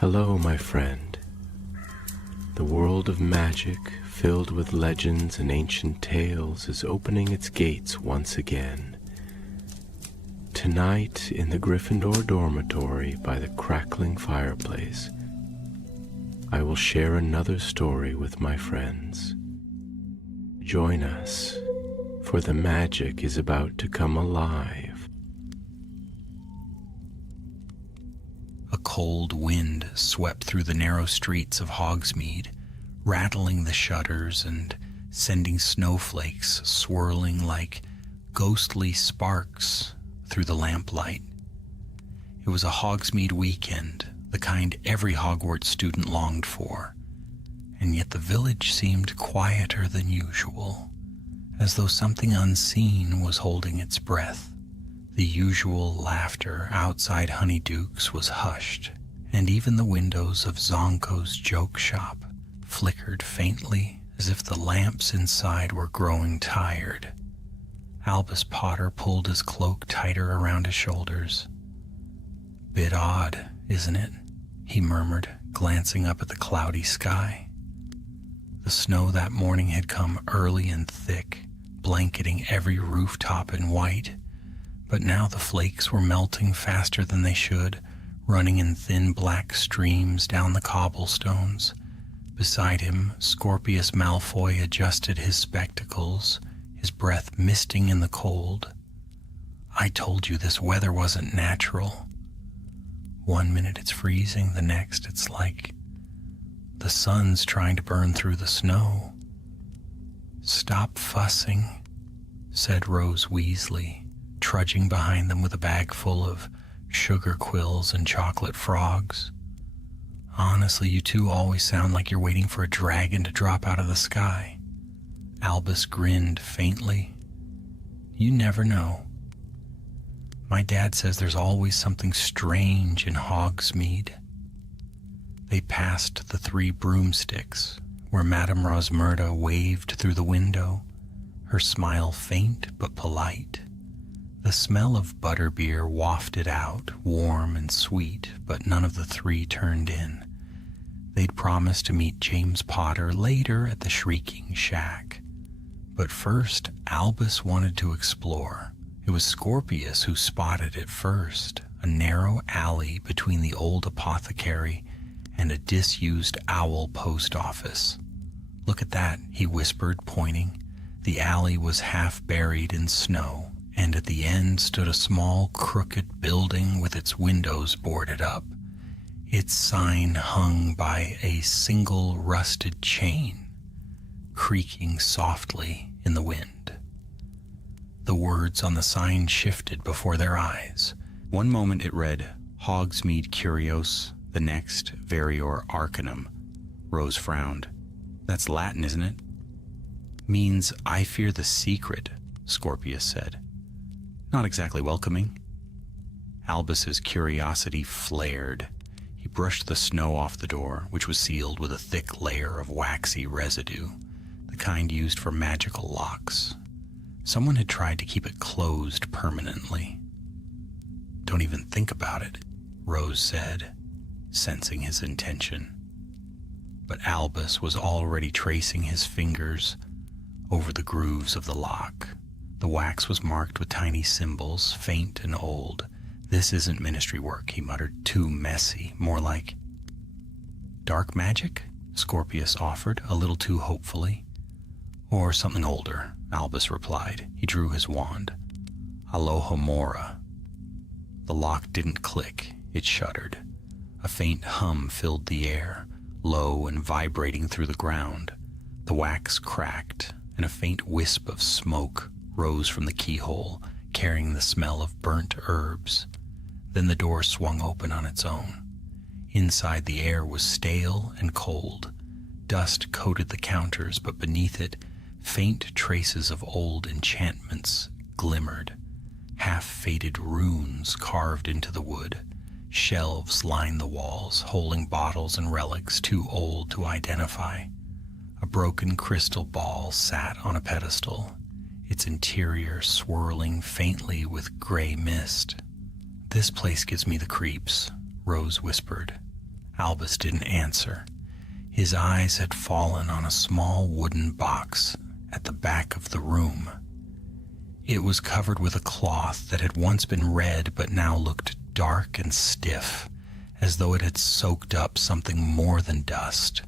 Hello, my friend. The world of magic, filled with legends and ancient tales, is opening its gates once again. Tonight, in the Gryffindor dormitory by the crackling fireplace, I will share another story with my friends. Join us, for the magic is about to come alive. A cold wind swept through the narrow streets of Hogsmeade, rattling the shutters and sending snowflakes swirling like ghostly sparks through the lamplight. It was a Hogsmeade weekend, the kind every Hogwarts student longed for, and yet the village seemed quieter than usual, as though something unseen was holding its breath. The usual laughter outside Honeyduke's was hushed, and even the windows of Zonko's joke shop flickered faintly as if the lamps inside were growing tired. Albus Potter pulled his cloak tighter around his shoulders. "Bit odd, isn't it?" he murmured, glancing up at the cloudy sky. The snow that morning had come early and thick, blanketing every rooftop in white. But now the flakes were melting faster than they should, running in thin black streams down the cobblestones. Beside him, Scorpius Malfoy adjusted his spectacles, his breath misting in the cold. "I told you this weather wasn't natural. One minute it's freezing, the next it's like the sun's trying to burn through the snow." "Stop fussing," said Rose Weasley, trudging behind them with a bag full of sugar quills and chocolate frogs. "Honestly, you two always sound like you're waiting for a dragon to drop out of the sky." Albus grinned faintly. "You never know. My dad says there's always something strange in Hogsmeade." They passed the 3 broomsticks, where Madame Rosmerta waved through the window, her smile faint but polite. The smell of butterbeer wafted out, warm and sweet, but none of the 3 turned in. They'd promised to meet James Potter later at the Shrieking Shack. But first, Albus wanted to explore. It was Scorpius who spotted it first, a narrow alley between the old apothecary and a disused owl post office. "Look at that," he whispered, pointing. The alley was half buried in snow, and at the end stood a small, crooked building with its windows boarded up. Its sign hung by a single rusted chain, creaking softly in the wind. The words on the sign shifted before their eyes. One moment it read, "Hogsmeade Curios," the next, "Verior Arcanum." Rose frowned. "That's Latin, isn't it?" "Means I fear the secret," Scorpius said. "Not exactly welcoming." Albus's curiosity flared. He brushed the snow off the door, which was sealed with a thick layer of waxy residue, the kind used for magical locks. Someone had tried to keep it closed permanently. "Don't even think about it," Rose said, sensing his intention. But Albus was already tracing his fingers over the grooves of the lock. The wax was marked with tiny symbols, faint and old. "This isn't ministry work," he muttered. "Too messy. More like..." "Dark magic?" Scorpius offered, a little too hopefully. "Or something older," Albus replied. He drew his wand. "Alohomora." The lock didn't click. It shuddered. A faint hum filled the air, low and vibrating through the ground. The wax cracked, and a faint wisp of smoke rose from the keyhole, carrying the smell of burnt herbs. Then the door swung open on its own. Inside, the air was stale and cold. Dust coated the counters, but beneath it, faint traces of old enchantments glimmered. Half-faded runes carved into the wood. Shelves lined the walls, holding bottles and relics too old to identify. A broken crystal ball sat on a pedestal, its interior swirling faintly with gray mist. "This place gives me the creeps," Rose whispered. Albus didn't answer. His eyes had fallen on a small wooden box at the back of the room. It was covered with a cloth that had once been red but now looked dark and stiff, as though it had soaked up something more than dust.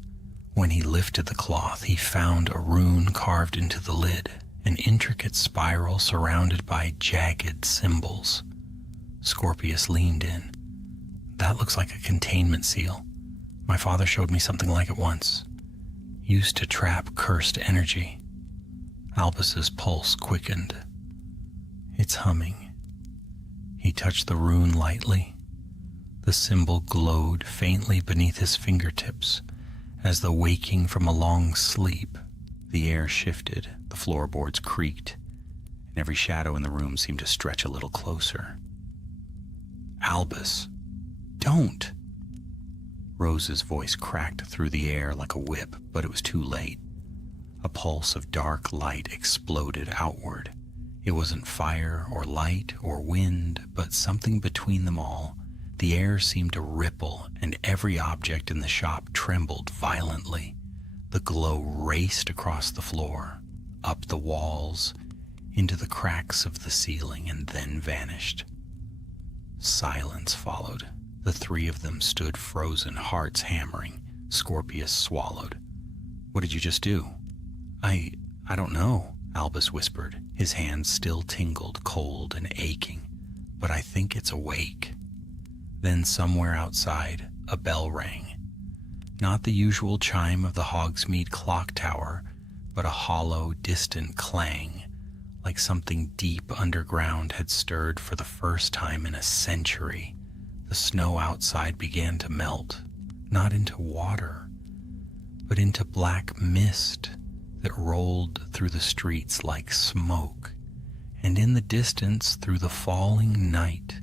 When he lifted the cloth, he found a rune carved into the lid, an intricate spiral surrounded by jagged symbols. Scorpius leaned in. That looks like a containment seal. My father showed me something like it once. Used to trap cursed energy. Albus's pulse quickened. It's humming. He touched the rune lightly. The symbol glowed faintly beneath his fingertips, as though waking from a long sleep. The air shifted, the floorboards creaked, and every shadow in the room seemed to stretch a little closer. Albus, don't! Rose's voice cracked through the air like a whip, but it was too late. A pulse of dark light exploded outward. It wasn't fire or light or wind, but something between them all. The air seemed to ripple, and every object in the shop trembled violently. The glow raced across the floor, up the walls, into the cracks of the ceiling, and then vanished. Silence followed. The three of them stood frozen, hearts hammering. Scorpius swallowed. What did you just do? I don't know, Albus whispered. His hands still tingled, cold and aching. But I think it's awake. Then somewhere outside, a bell rang. Not the usual chime of the Hogsmeade clock tower, but a hollow, distant clang, like something deep underground had stirred for the first time in a century. The snow outside began to melt, not into water, but into black mist that rolled through the streets like smoke. And in the distance, through the falling night,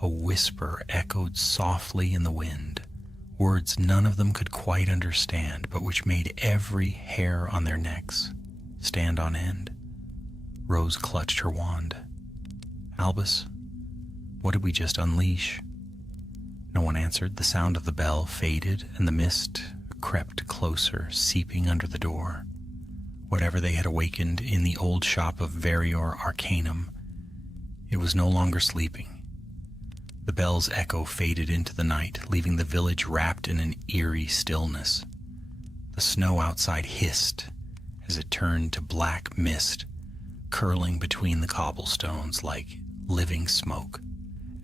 a whisper echoed softly in the wind, words none of them could quite understand, but which made every hair on their necks stand on end. Rose clutched her wand. Albus, what did we just unleash? No one answered. The sound of the bell faded, and the mist crept closer, seeping under the door. Whatever they had awakened in the old shop of Varior Arcanum, it was no longer sleeping. The bell's echo faded into the night, leaving the village wrapped in an eerie stillness. The snow outside hissed as it turned to black mist, curling between the cobblestones like living smoke.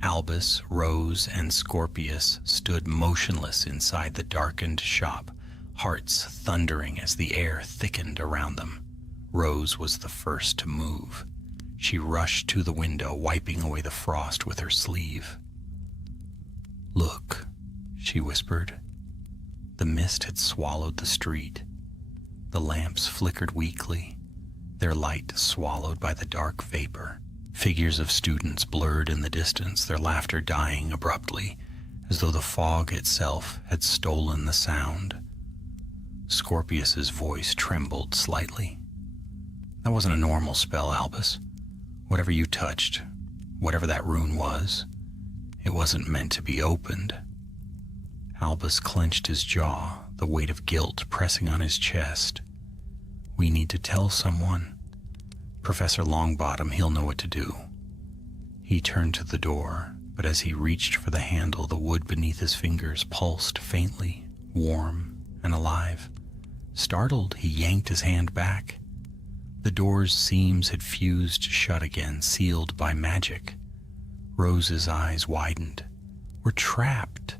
Albus, Rose, and Scorpius stood motionless inside the darkened shop, hearts thundering as the air thickened around them. Rose was the first to move. She rushed to the window, wiping away the frost with her sleeve. "Look," she whispered. The mist had swallowed the street. The lamps flickered weakly, their light swallowed by the dark vapor. Figures of students blurred in the distance, their laughter dying abruptly, as though the fog itself had stolen the sound. Scorpius's voice trembled slightly. "That wasn't a normal spell, Albus. Whatever you touched, whatever that rune was, it wasn't meant to be opened." Albus clenched his jaw, the weight of guilt pressing on his chest. "We need to tell someone. Professor Longbottom, he'll know what to do." He turned to the door, but as he reached for the handle, the wood beneath his fingers pulsed faintly, warm and alive. Startled, he yanked his hand back. The door's seams had fused shut again, sealed by magic. Rose's eyes widened. "We're trapped."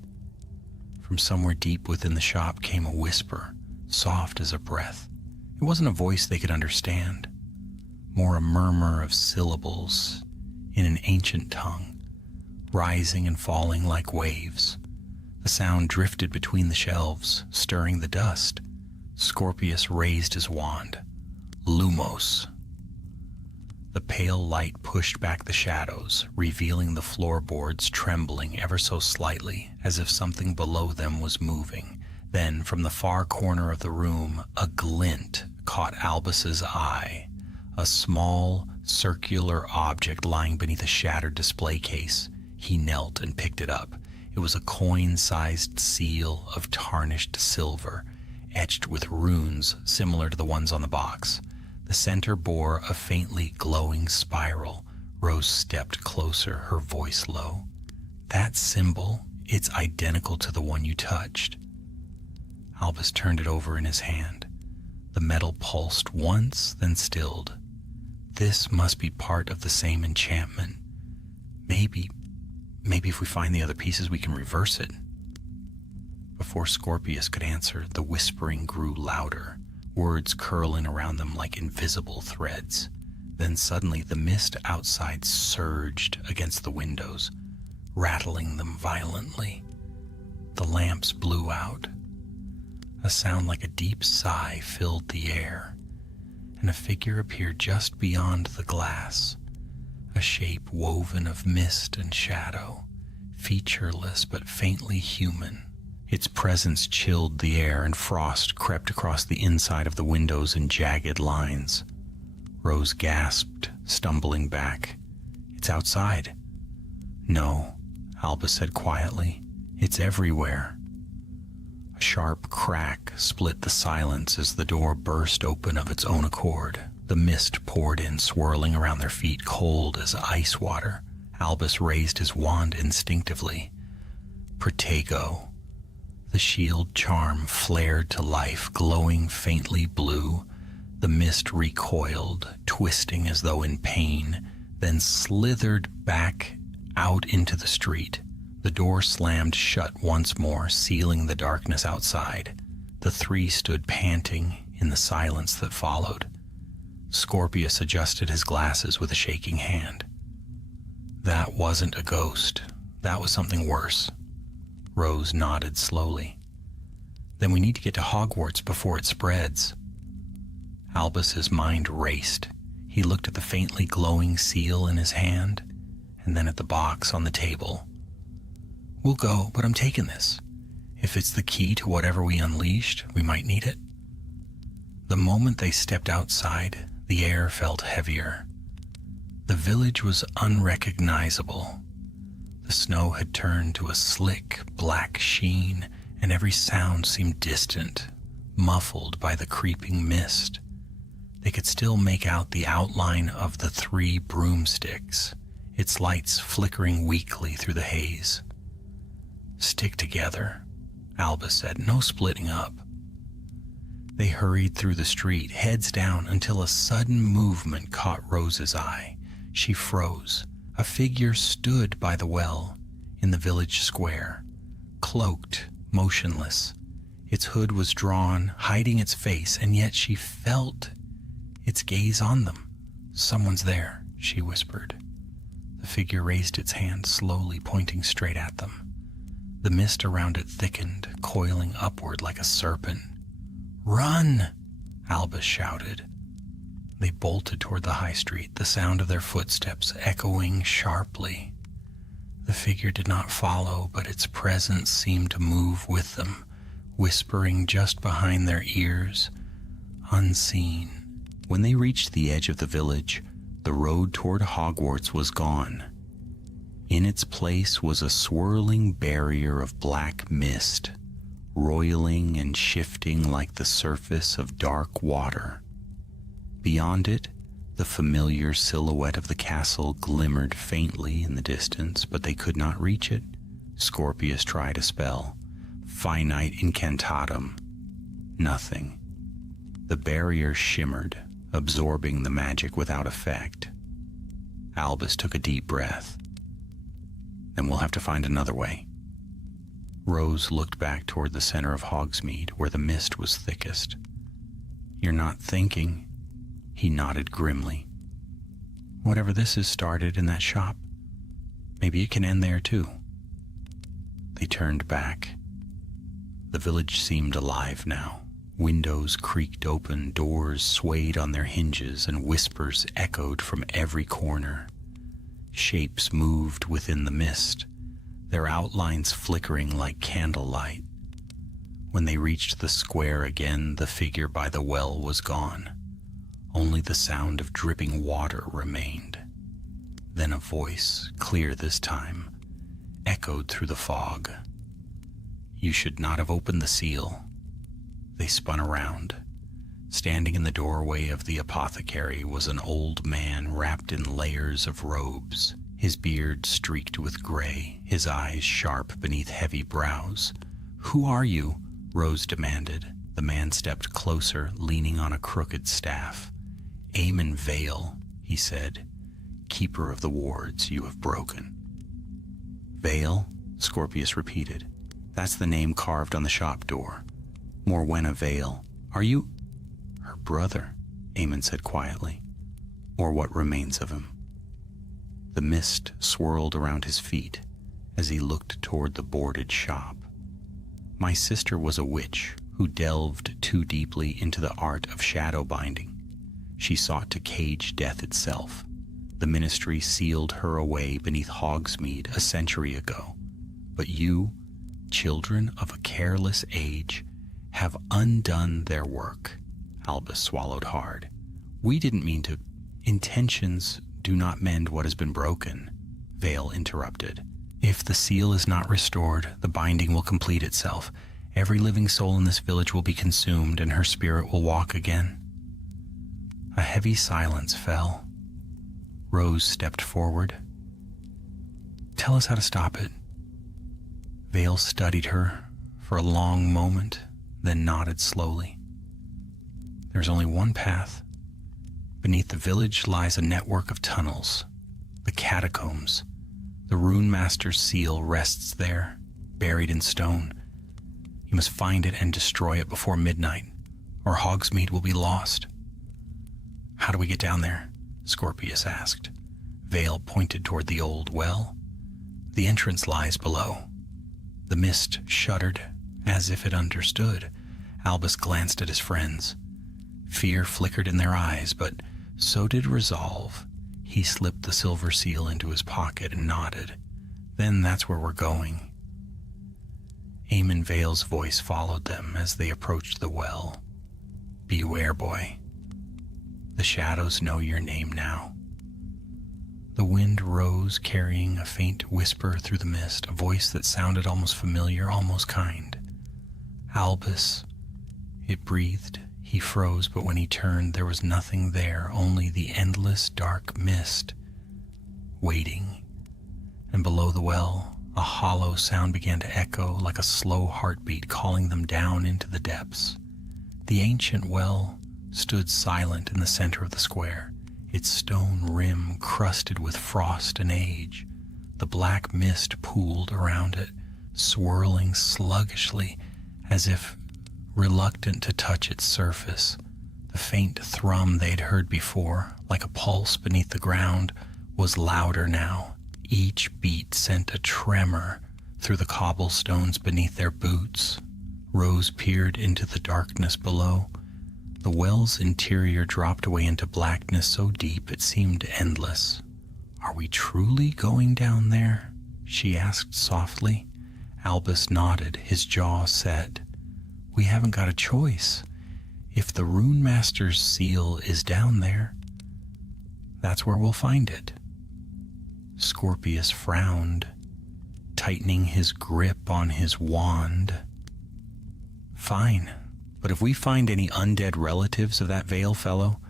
From somewhere deep within the shop came a whisper, soft as a breath. It wasn't a voice they could understand, more a murmur of syllables in an ancient tongue, rising and falling like waves. The sound drifted between the shelves, stirring the dust. Scorpius raised his wand. "Lumos." The pale light pushed back the shadows, revealing the floorboards trembling ever so slightly, as if something below them was moving. Then, from the far corner of the room, a glint caught Albus's eye. A small, circular object lying beneath a shattered display case. He knelt and picked it up. It was a coin-sized seal of tarnished silver, etched with runes similar to the ones on the box. The center bore a faintly glowing spiral. Rose stepped closer, her voice low. "That symbol, it's identical to the one you touched." Albus turned it over in his hand. The metal pulsed once, then stilled. "This must be part of the same enchantment. Maybe if we find the other pieces, we can reverse it." Before Scorpius could answer, the whispering grew louder, words curling around them like invisible threads. Then suddenly the mist outside surged against the windows, rattling them violently. The lamps blew out. A sound like a deep sigh filled the air, and a figure appeared just beyond the glass, a shape woven of mist and shadow, featureless but faintly human. Its presence chilled the air, and frost crept across the inside of the windows in jagged lines. Rose gasped, stumbling back. "It's outside." "No," Albus said quietly. "It's everywhere." A sharp crack split the silence as the door burst open of its own accord. The mist poured in, swirling around their feet, cold as ice water. Albus raised his wand instinctively. "Protego." The shield charm flared to life, glowing faintly blue. The mist recoiled, twisting as though in pain, then slithered back out into the street. The door slammed shut once more, sealing the darkness outside. The three stood panting in the silence that followed. Scorpius adjusted his glasses with a shaking hand. "That wasn't a ghost. That was something worse." Rose nodded slowly. "Then we need to get to Hogwarts before it spreads." Albus's mind raced. He looked at the faintly glowing seal in his hand, and then at the box on the table. "We'll go, but I'm taking this. If it's the key to whatever we unleashed, we might need it." The moment they stepped outside, the air felt heavier. The village was unrecognizable. The snow had turned to a slick, black sheen, and every sound seemed distant, muffled by the creeping mist. They could still make out the outline of the 3 broomsticks, its lights flickering weakly through the haze. "Stick together," Albus said. "No splitting up." They hurried through the street, heads down, until a sudden movement caught Rose's eye. She froze. A figure stood by the well in the village square, cloaked, motionless. Its hood was drawn, hiding its face, and yet she felt its gaze on them. "Someone's there," she whispered. The figure raised its hand slowly, pointing straight at them. The mist around it thickened, coiling upward like a serpent. "Run!" Albus shouted. They bolted toward the high street, the sound of their footsteps echoing sharply. The figure did not follow, but its presence seemed to move with them, whispering just behind their ears, unseen. When they reached the edge of the village, the road toward Hogwarts was gone. In its place was a swirling barrier of black mist, roiling and shifting like the surface of dark water. Beyond it, the familiar silhouette of the castle glimmered faintly in the distance, but they could not reach it. Scorpius tried a spell. Finite incantatum. Nothing. The barrier shimmered, absorbing the magic without effect. Albus took a deep breath. "Then we'll have to find another way." Rose looked back toward the center of Hogsmeade, where the mist was thickest. "You're not thinking?" He nodded grimly. "Whatever this is started in that shop. Maybe it can end there too." They turned back. The village seemed alive now. Windows creaked open, doors swayed on their hinges, and whispers echoed from every corner. Shapes moved within the mist, their outlines flickering like candlelight. When they reached the square again, the figure by the well was gone. Only the sound of dripping water remained. Then a voice, clear this time, echoed through the fog. "You should not have opened the seal." They spun around. Standing in the doorway of the apothecary was an old man wrapped in layers of robes, his beard streaked with gray, his eyes sharp beneath heavy brows. "Who are you?" Rose demanded. The man stepped closer, leaning on a crooked staff. "Eamon Vale," he said, "keeper of the wards you have broken." "Vale?" Scorpius repeated. "That's the name carved on the shop door. Morwenna Vale. Are you—" "Her brother," Eamon said quietly. "Or what remains of him." The mist swirled around his feet as he looked toward the boarded shop. "My sister was a witch who delved too deeply into the art of shadow binding. She sought to cage death itself. The ministry sealed her away beneath Hogsmeade a century ago. But you, children of a careless age, have undone their work." Albus swallowed hard. "We didn't mean to—" "Intentions do not mend what has been broken," Vale interrupted. "If the seal is not restored, the binding will complete itself. Every living soul in this village will be consumed, and her spirit will walk again." A heavy silence fell. Rose stepped forward. "Tell us how to stop it." Vale studied her for a long moment, then nodded slowly. "There's only one path. Beneath the village lies a network of tunnels, the catacombs. The Rune Master's seal rests there, buried in stone. You must find it and destroy it before midnight, or Hogsmeade will be lost." "How do we get down there?" Scorpius asked. Vale pointed toward the old well. "The entrance lies below." The mist shuddered, as if it understood. Albus glanced at his friends. Fear flickered in their eyes, but so did resolve. He slipped the silver seal into his pocket and nodded. "Then that's where we're going." Eamon Vale's voice followed them as they approached the well. "Beware, boy. The shadows know your name now." The wind rose, carrying a faint whisper through the mist, a voice that sounded almost familiar, almost kind. "Albus," it breathed. He froze, but when he turned, there was nothing there, only the endless dark mist, waiting. And below the well, a hollow sound began to echo like a slow heartbeat, calling them down into the depths. The ancient well stood silent in the center of the square, its stone rim crusted with frost and age. The black mist pooled around it, swirling sluggishly as if reluctant to touch its surface. The faint thrum they'd heard before, like a pulse beneath the ground, was louder now. Each beat sent a tremor through the cobblestones beneath their boots. Rose peered into the darkness below. The well's interior dropped away into blackness so deep it seemed endless. "Are we truly going down there?" she asked softly. Albus nodded, his jaw set. "We haven't got a choice. If the Rune Master's seal is down there, that's where we'll find it." Scorpius frowned, tightening his grip on his wand. "Fine. But if we find any undead relatives of that Vale fellow,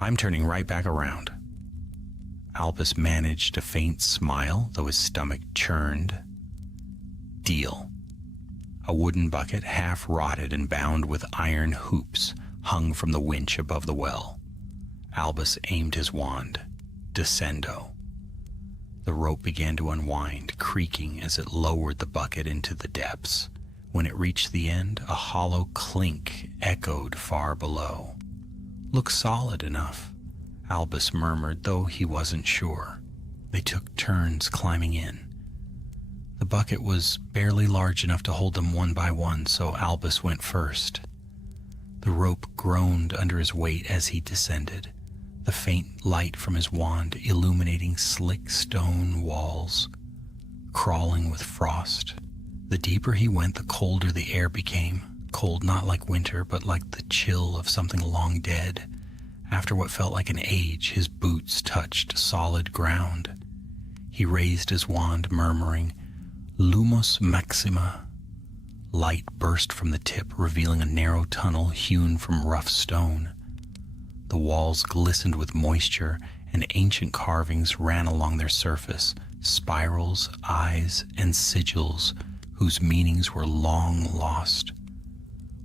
I'm turning right back around." Albus managed a faint smile, though his stomach churned. "Deal." A wooden bucket, half rotted and bound with iron hoops, hung from the winch above the well. Albus aimed his wand. Descendo. The rope began to unwind, creaking as it lowered the bucket into the depths. When it reached the end, a hollow clink echoed far below. "Looks solid enough," Albus murmured, though he wasn't sure. They took turns climbing in. The bucket was barely large enough to hold them one by one, so Albus went first. The rope groaned under his weight as he descended, the faint light from his wand illuminating slick stone walls, crawling with frost. The deeper he went, the colder the air became, cold not like winter, but like the chill of something long dead. After what felt like an age, his boots touched solid ground. He raised his wand, murmuring, Lumos Maxima. Light burst from the tip, revealing a narrow tunnel hewn from rough stone. The walls glistened with moisture, and ancient carvings ran along their surface, spirals, eyes, and sigils whose meanings were long lost.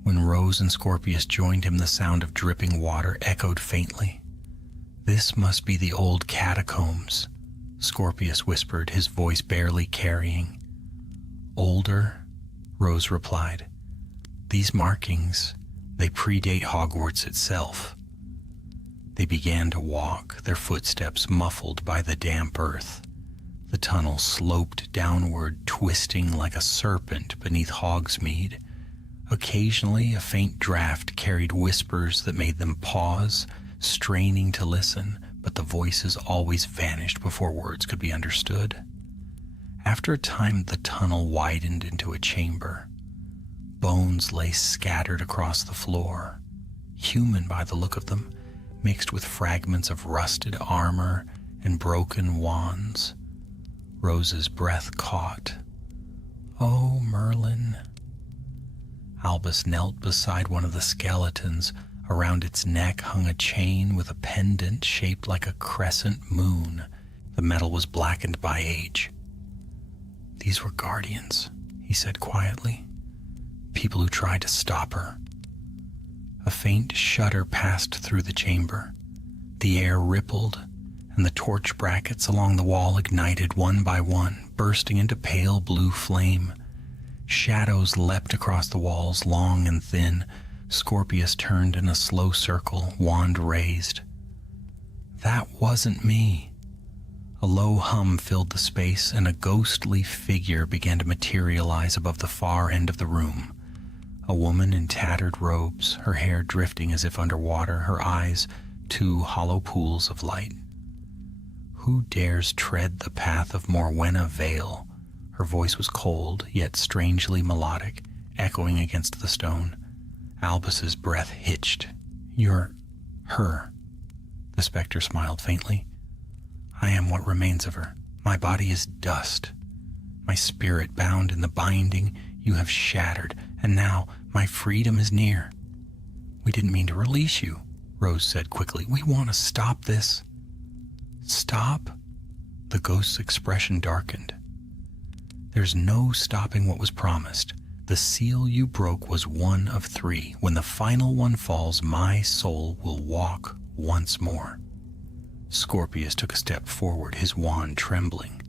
When Rose and Scorpius joined him, the sound of dripping water echoed faintly. "This must be the old catacombs," Scorpius whispered, his voice barely carrying. "Older?" Rose replied. "These markings, they predate Hogwarts itself." They began to walk, their footsteps muffled by the damp earth. The tunnel sloped downward, twisting like a serpent beneath Hogsmeade. Occasionally, a faint draft carried whispers that made them pause, straining to listen, but the voices always vanished before words could be understood. After a time, the tunnel widened into a chamber. Bones lay scattered across the floor, human by the look of them, mixed with fragments of rusted armor and broken wands. Rose's breath caught. "Oh, Merlin." Albus knelt beside one of the skeletons. Around its neck hung a chain with a pendant shaped like a crescent moon. The metal was blackened by age. "These were guardians," he said quietly. "People who tried to stop her." A faint shudder passed through the chamber. The air rippled, and the torch brackets along the wall ignited one by one, bursting into pale blue flame. Shadows leapt across the walls, long and thin. Scorpius turned in a slow circle, wand raised. "That wasn't me." A low hum filled the space, and a ghostly figure began to materialize above the far end of the room. A woman in tattered robes, her hair drifting as if underwater, her eyes two hollow pools of light. "Who dares tread the path of Morwenna Vale?" Her voice was cold, yet strangely melodic, echoing against the stone. Albus's breath hitched. "You're her." The specter smiled faintly. "I am what remains of her. My body is dust. My spirit bound in the binding you have shattered, and now my freedom is near." "We didn't mean to release you," Rose said quickly. "We want to stop this." "Stop?" The ghost's expression darkened. "There's no stopping what was promised. The seal you broke was one of three. When the final one falls, my soul will walk once more." Scorpius took a step forward, his wand trembling.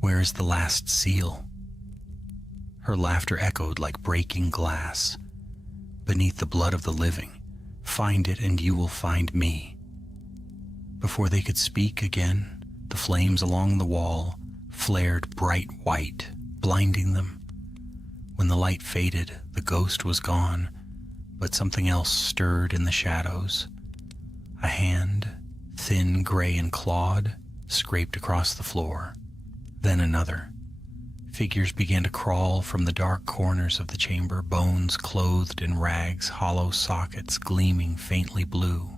"Where is the last seal?" Her laughter echoed like breaking glass. "Beneath the blood of the living. Find it and you will find me." Before they could speak again, the flames along the wall flared bright white, blinding them. When the light faded, the ghost was gone, but something else stirred in the shadows. A hand, thin, gray, and clawed, scraped across the floor. Then another. Figures began to crawl from the dark corners of the chamber, bones clothed in rags, hollow sockets gleaming faintly blue.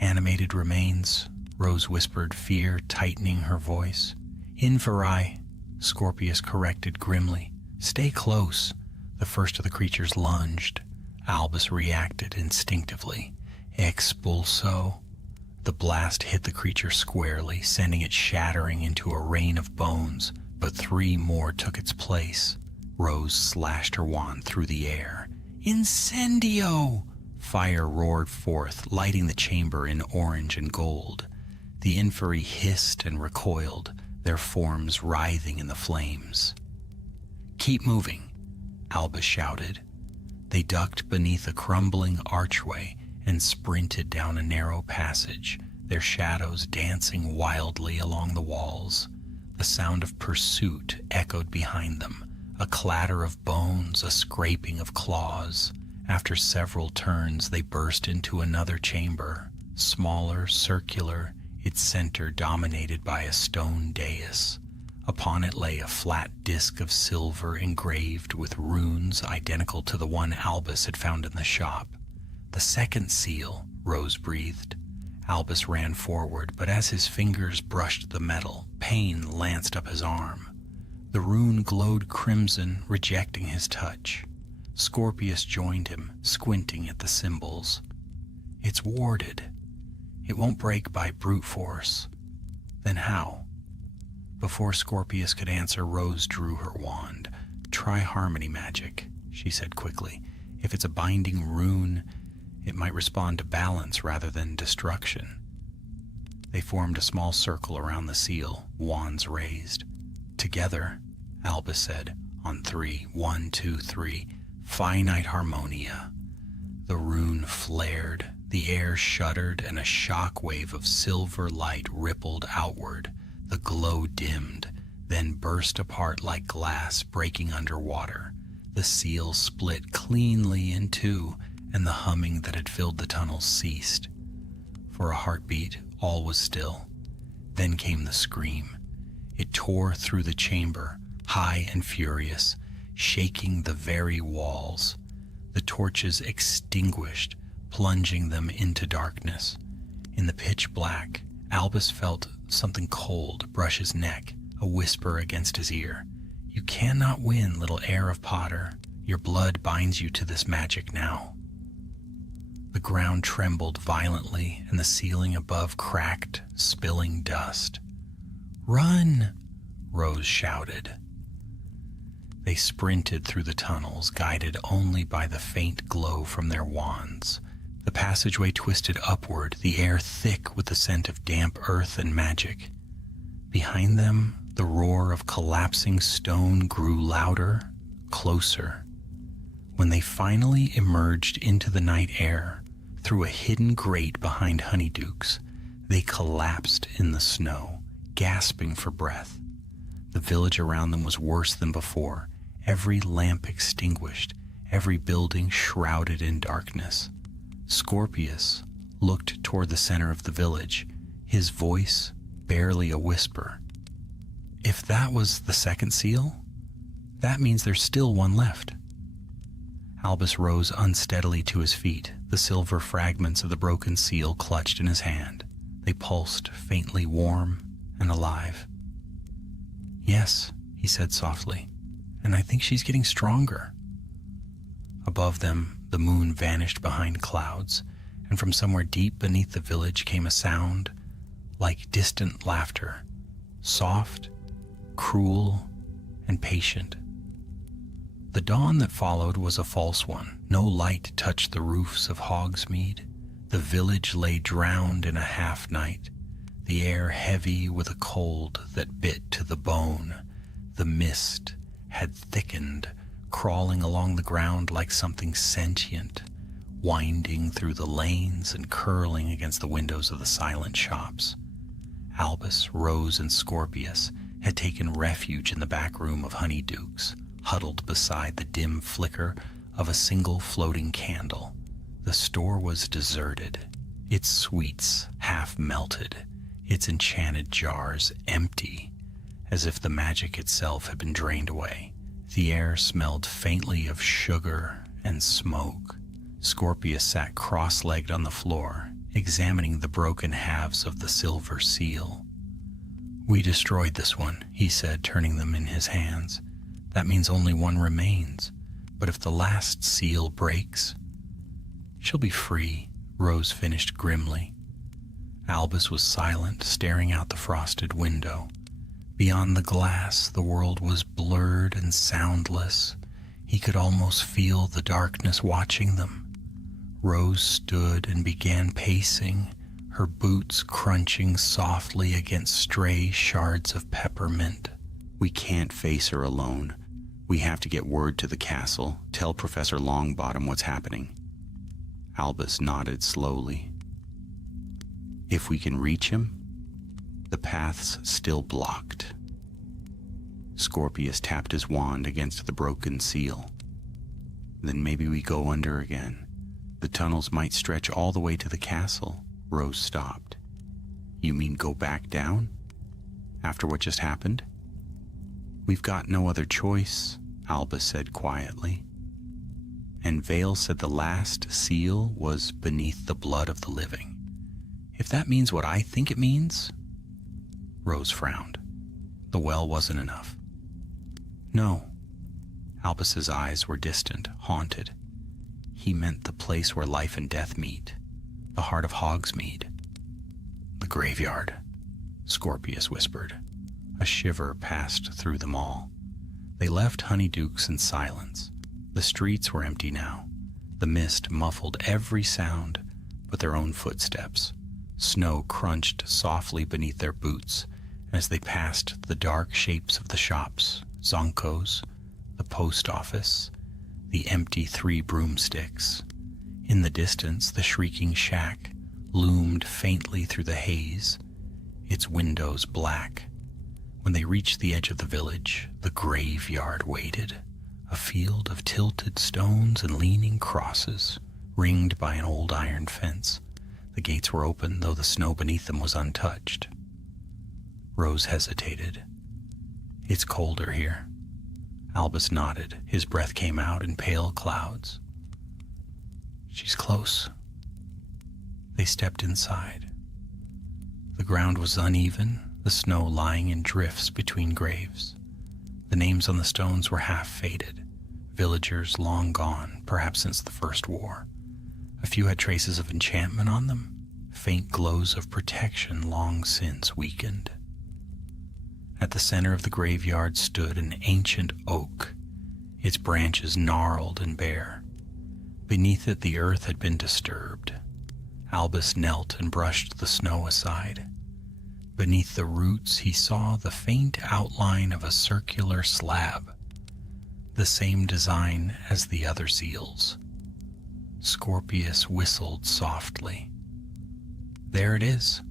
"Animated remains," Rose whispered, fear tightening her voice. "Inferi," Scorpius corrected grimly. "Stay close." The first of the creatures lunged. Albus reacted instinctively. "Expulso." The blast hit the creature squarely, sending it shattering into a rain of bones, but three more took its place. Rose slashed her wand through the air. "Incendio!" Fire roared forth, lighting the chamber in orange and gold. The inferi hissed and recoiled, their forms writhing in the flames. "Keep moving," Albus shouted. They ducked beneath a crumbling archway and sprinted down a narrow passage, their shadows dancing wildly along the walls. The sound of pursuit echoed behind them, a clatter of bones, a scraping of claws. After several turns, they burst into another chamber, smaller, circular, its center dominated by a stone dais. Upon it lay a flat disc of silver engraved with runes identical to the one Albus had found in the shop. "The second seal," Rose breathed. Albus ran forward, but as his fingers brushed the metal, pain lanced up his arm. The rune glowed crimson, rejecting his touch. Scorpius joined him, squinting at the symbols. It's warded. It won't break by brute force. Then how? Before Scorpius could answer, Rose drew her wand. Try harmony magic, she said quickly. If it's a binding rune, it might respond to balance rather than destruction. They formed a small circle around the seal, wands raised. Together, Albus said, on 3, 1, 2, 3, finite harmonia. The rune flared, the air shuddered, and a shock wave of silver light rippled outward. The glow dimmed, then burst apart like glass breaking underwater. The seal split cleanly in two, and the humming that had filled the tunnels ceased. For a heartbeat, all was still. Then came the scream. It tore through the chamber, high and furious, shaking the very walls. The torches extinguished, plunging them into darkness. In the pitch black, Albus felt something cold brush his neck, a whisper against his ear. You cannot win, little heir of Potter. Your blood binds you to this magic now. The ground trembled violently, and the ceiling above cracked, spilling dust. Run! Rose shouted. They sprinted through the tunnels, guided only by the faint glow from their wands. The passageway twisted upward, the air thick with the scent of damp earth and magic. Behind them, the roar of collapsing stone grew louder, closer. When they finally emerged into the night air, through a hidden grate behind honeydukes, they collapsed in the snow, gasping for breath. The village around them was worse than before, every lamp extinguished, every building shrouded in darkness. Scorpius looked toward the center of the village, his voice barely a whisper. If that was the second seal, that means there's still one left. Albus rose unsteadily to his feet, the silver fragments of the broken seal clutched in his hand. They pulsed, faintly warm and alive. Yes, he said softly, and I think she's getting stronger. Above them, the moon vanished behind clouds, and from somewhere deep beneath the village came a sound like distant laughter, soft, cruel, and patient. The dawn that followed was a false one. No light touched the roofs of Hogsmeade. The village lay drowned in a half-night, the air heavy with a cold that bit to the bone. The mist had thickened, crawling along the ground like something sentient, winding through the lanes and curling against the windows of the silent shops. Albus, Rose, and Scorpius had taken refuge in the back room of Honeydukes, huddled beside the dim flicker of a single floating candle. The store was deserted, its sweets half melted, its enchanted jars empty, as if the magic itself had been drained away. The air smelled faintly of sugar and smoke. Scorpius sat cross-legged on the floor, examining the broken halves of the silver seal. We destroyed this one, he said, turning them in his hands. That means only one remains. But if the last seal breaks, she'll be free, Rose finished grimly. Albus was silent, staring out the frosted window. Beyond the glass, the world was blurred and soundless. He could almost feel the darkness watching them. Rose stood and began pacing, her boots crunching softly against stray shards of peppermint. We can't face her alone. We have to get word to the castle, tell Professor Longbottom what's happening. Albus nodded slowly. If we can reach him, the path's still blocked. Scorpius tapped his wand against the broken seal. Then maybe we go under again. The tunnels might stretch all the way to the castle. Rose stopped. You mean go back down? After what just happened? We've got no other choice, Albus said quietly. And Vale said the last seal was beneath the blood of the living. If that means what I think it means... Rose frowned. The well wasn't enough. No. Albus's eyes were distant, haunted. He meant the place where life and death meet, the heart of Hogsmeade. The graveyard, Scorpius whispered. A shiver passed through them all. They left Honeydukes in silence. The streets were empty now. The mist muffled every sound but their own footsteps. Snow crunched softly beneath their boots as they passed the dark shapes of the shops, Zonko's, the post office, the empty 3 broomsticks. In the distance, the shrieking shack loomed faintly through the haze, its windows black. When they reached the edge of the village, the graveyard waited, a field of tilted stones and leaning crosses, ringed by an old iron fence. The gates were open, though the snow beneath them was untouched. Rose hesitated. It's colder here. Albus nodded. His breath came out in pale clouds. She's close. They stepped inside. The ground was uneven, the snow lying in drifts between graves. The names on the stones were half faded, villagers long gone, perhaps since the First War. A few had traces of enchantment on them, faint glows of protection long since weakened. At the center of the graveyard stood an ancient oak, its branches gnarled and bare. Beneath it the earth had been disturbed. Albus knelt and brushed the snow aside. Beneath the roots he saw the faint outline of a circular slab, the same design as the other seals. Scorpius whistled softly. There it is.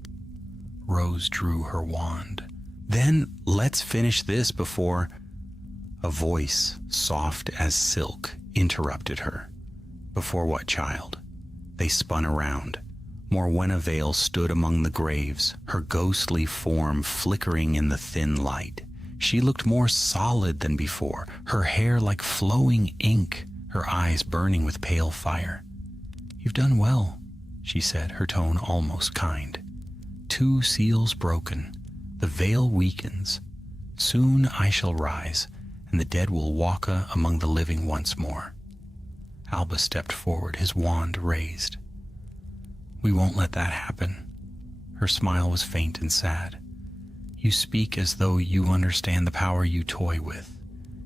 Rose drew her wand. Then let's finish this before... A voice, soft as silk, interrupted her. Before what, child? They spun around. Morwenna Vale stood among the graves, her ghostly form flickering in the thin light. She looked more solid than before, her hair like flowing ink, her eyes burning with pale fire. You've done well, she said, her tone almost kind. 2 seals broken. The veil weakens. Soon I shall rise, and the dead will walk among the living once more. Albus stepped forward, his wand raised. We won't let that happen. Her smile was faint and sad. You speak as though you understand the power you toy with.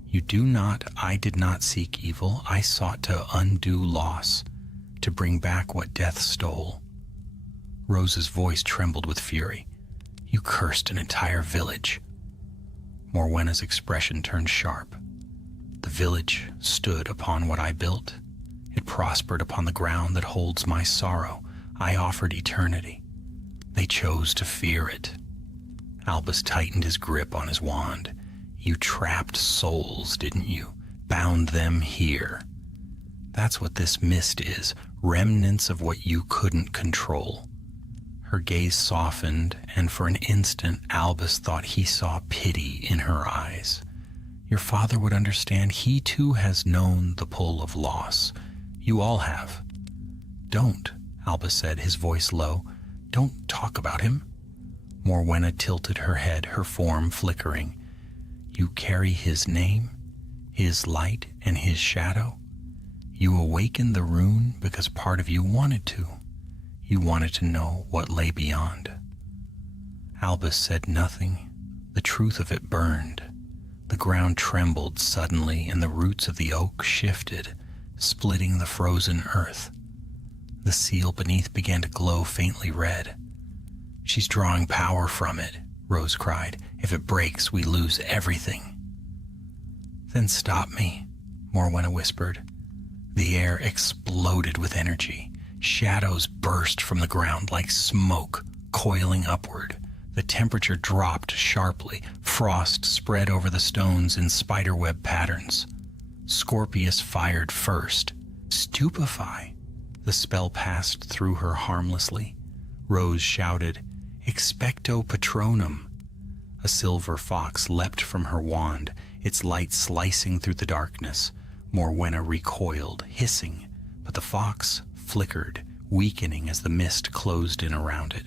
You do not. I did not seek evil. I sought to undo loss, to bring back what death stole. Rose's voice trembled with fury. You cursed an entire village. Morwenna's expression turned sharp. The village stood upon what I built. It prospered upon the ground that holds my sorrow. I offered eternity. They chose to fear it. Albus tightened his grip on his wand. You trapped souls, didn't you? Bound them here. That's what this mist is, remnants of what you couldn't control. Her gaze softened, and for an instant Albus thought he saw pity in her eyes. Your father would understand. He too has known the pull of loss. You all have. Don't, Albus said, his voice low. Don't talk about him. Morwenna tilted her head, her form flickering. You carry his name, his light, and his shadow. You awakened the rune because part of you wanted to. You wanted to know what lay beyond. Albus said nothing. The truth of it burned. The ground trembled suddenly, and the roots of the oak shifted, splitting the frozen earth. The seal beneath began to glow faintly red. She's drawing power from it, Rose cried. If it breaks, we lose everything. Then stop me, Morwenna whispered. The air exploded with energy. Shadows burst from the ground like smoke, coiling upward. The temperature dropped sharply. Frost spread over the stones in spiderweb patterns. Scorpius fired first. Stupefy. The spell passed through her harmlessly. Rose shouted, Expecto Patronum. A silver fox leapt from her wand, its light slicing through the darkness. Morwenna recoiled, hissing, but the fox flickered, weakening as the mist closed in around it.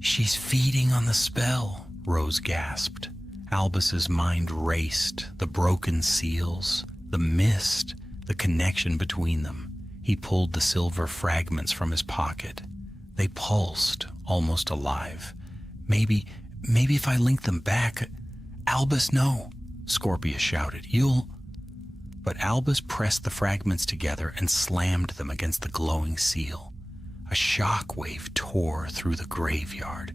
She's feeding on the spell, Rose gasped. Albus's mind raced, the broken seals, the mist, the connection between them. He pulled the silver fragments from his pocket. They pulsed, almost alive. Maybe if I link them back... Albus, no, Scorpius shouted. But Albus pressed the fragments together and slammed them against the glowing seal. A shock wave tore through the graveyard.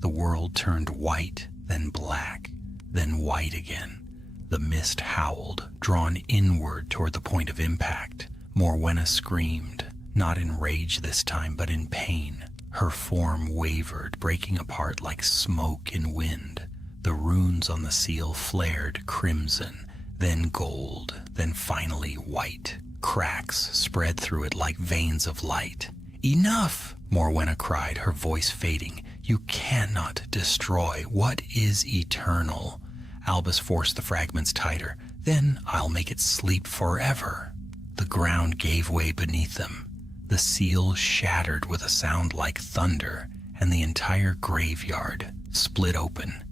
The world turned white, then black, then white again. The mist howled, drawn inward toward the point of impact. Morwenna screamed, not in rage this time, but in pain. Her form wavered, breaking apart like smoke in wind. The runes on the seal flared crimson, then gold, then finally white. Cracks spread through it like veins of light. "Enough!" Morwenna cried, her voice fading. "You cannot destroy what is eternal." Albus forced the fragments tighter. "Then I'll make it sleep forever." The ground gave way beneath them. The seal shattered with a sound like thunder, and the entire graveyard split open.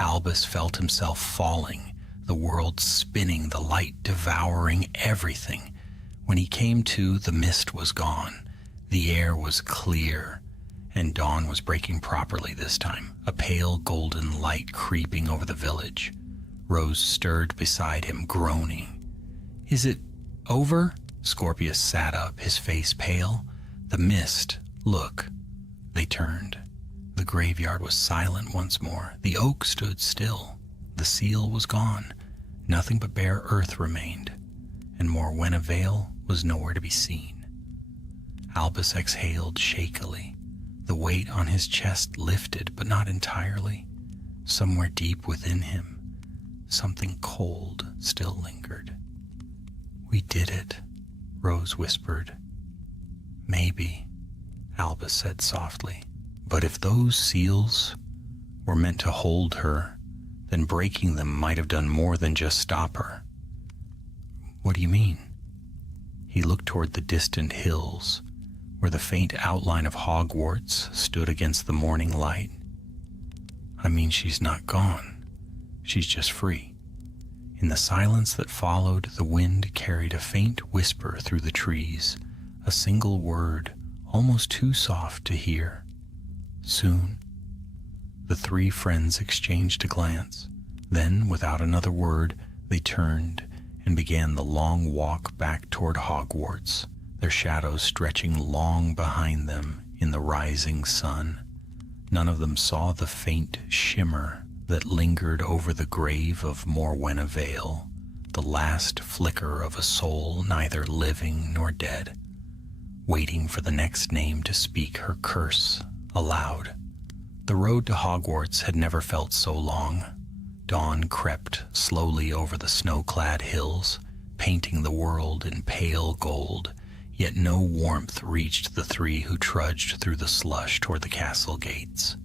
Albus felt himself falling, the world spinning, the light devouring everything. When he came to, the mist was gone. The air was clear, and dawn was breaking properly this time, a pale golden light creeping over the village. Rose stirred beside him, groaning. "Is it over?" Scorpius sat up, his face pale. "The mist. Look." They turned. The graveyard was silent once more. The oak stood still. The seal was gone. Nothing but bare earth remained, and Morwenna Vale was nowhere to be seen. Albus exhaled shakily. The weight on his chest lifted, but not entirely. Somewhere deep within him, something cold still lingered. "We did it," Rose whispered. "Maybe," Albus said softly. "But if those seals were meant to hold her, then breaking them might have done more than just stop her." "What do you mean?" He looked toward the distant hills, where the faint outline of Hogwarts stood against the morning light. "I mean, she's not gone. She's just free." In the silence that followed, the wind carried a faint whisper through the trees, a single word, almost too soft to hear. "Soon." The three friends exchanged a glance. Then, without another word, they turned and began the long walk back toward Hogwarts, their shadows stretching long behind them in the rising sun. None of them saw the faint shimmer that lingered over the grave of Morwenna Vale, the last flicker of a soul neither living nor dead, waiting for the next name to speak her curse aloud. The road to Hogwarts had never felt so long. Dawn crept slowly over the snow-clad hills, painting the world in pale gold, yet no warmth reached the three who trudged through the slush toward the castle gates.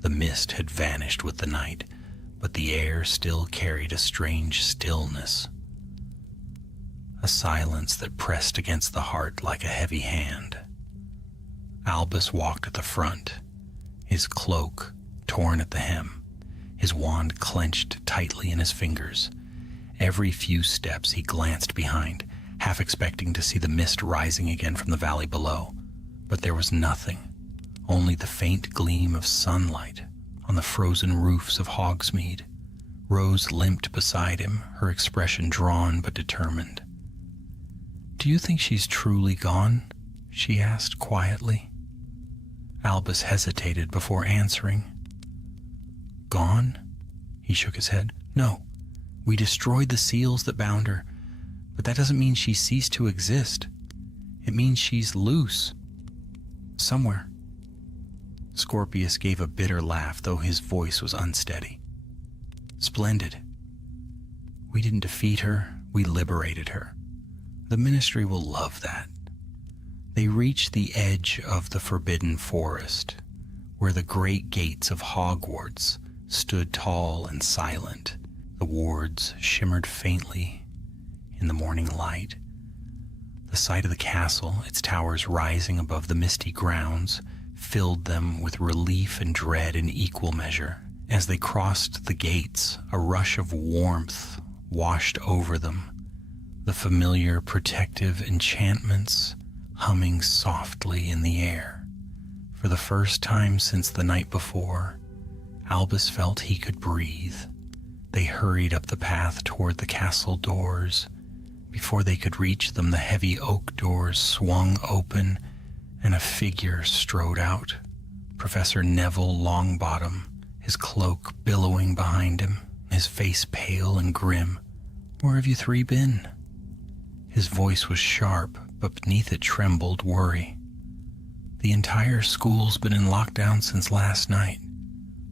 The mist had vanished with the night, but the air still carried a strange stillness, a silence that pressed against the heart like a heavy hand. Albus walked at the front, his cloak torn at the hem, his wand clenched tightly in his fingers. Every few steps he glanced behind, half expecting to see the mist rising again from the valley below. But there was nothing, only the faint gleam of sunlight on the frozen roofs of Hogsmeade. Rose limped beside him, her expression drawn but determined. "Do you think she's truly gone?" she asked quietly. Albus hesitated before answering. "Gone?" He shook his head. "No. We destroyed the seals that bound her, but that doesn't mean she ceased to exist. It means she's loose. Somewhere." Scorpius gave a bitter laugh, though his voice was unsteady. "Splendid. We didn't defeat her, we liberated her. The Ministry will love that." They reached the edge of the Forbidden Forest, where the great gates of Hogwarts stood tall and silent. The wards shimmered faintly in the morning light. The sight of the castle, its towers rising above the misty grounds, filled them with relief and dread in equal measure. As they crossed the gates, a rush of warmth washed over them, the familiar protective enchantments humming softly in the air. For the first time since the night before, Albus felt he could breathe. They hurried up the path toward the castle doors. Before they could reach them, the heavy oak doors swung open and a figure strode out. Professor Neville Longbottom, his cloak billowing behind him, his face pale and grim. "Where have you three been?" His voice was sharp, but beneath it trembled worry. "The entire school's been in lockdown since last night.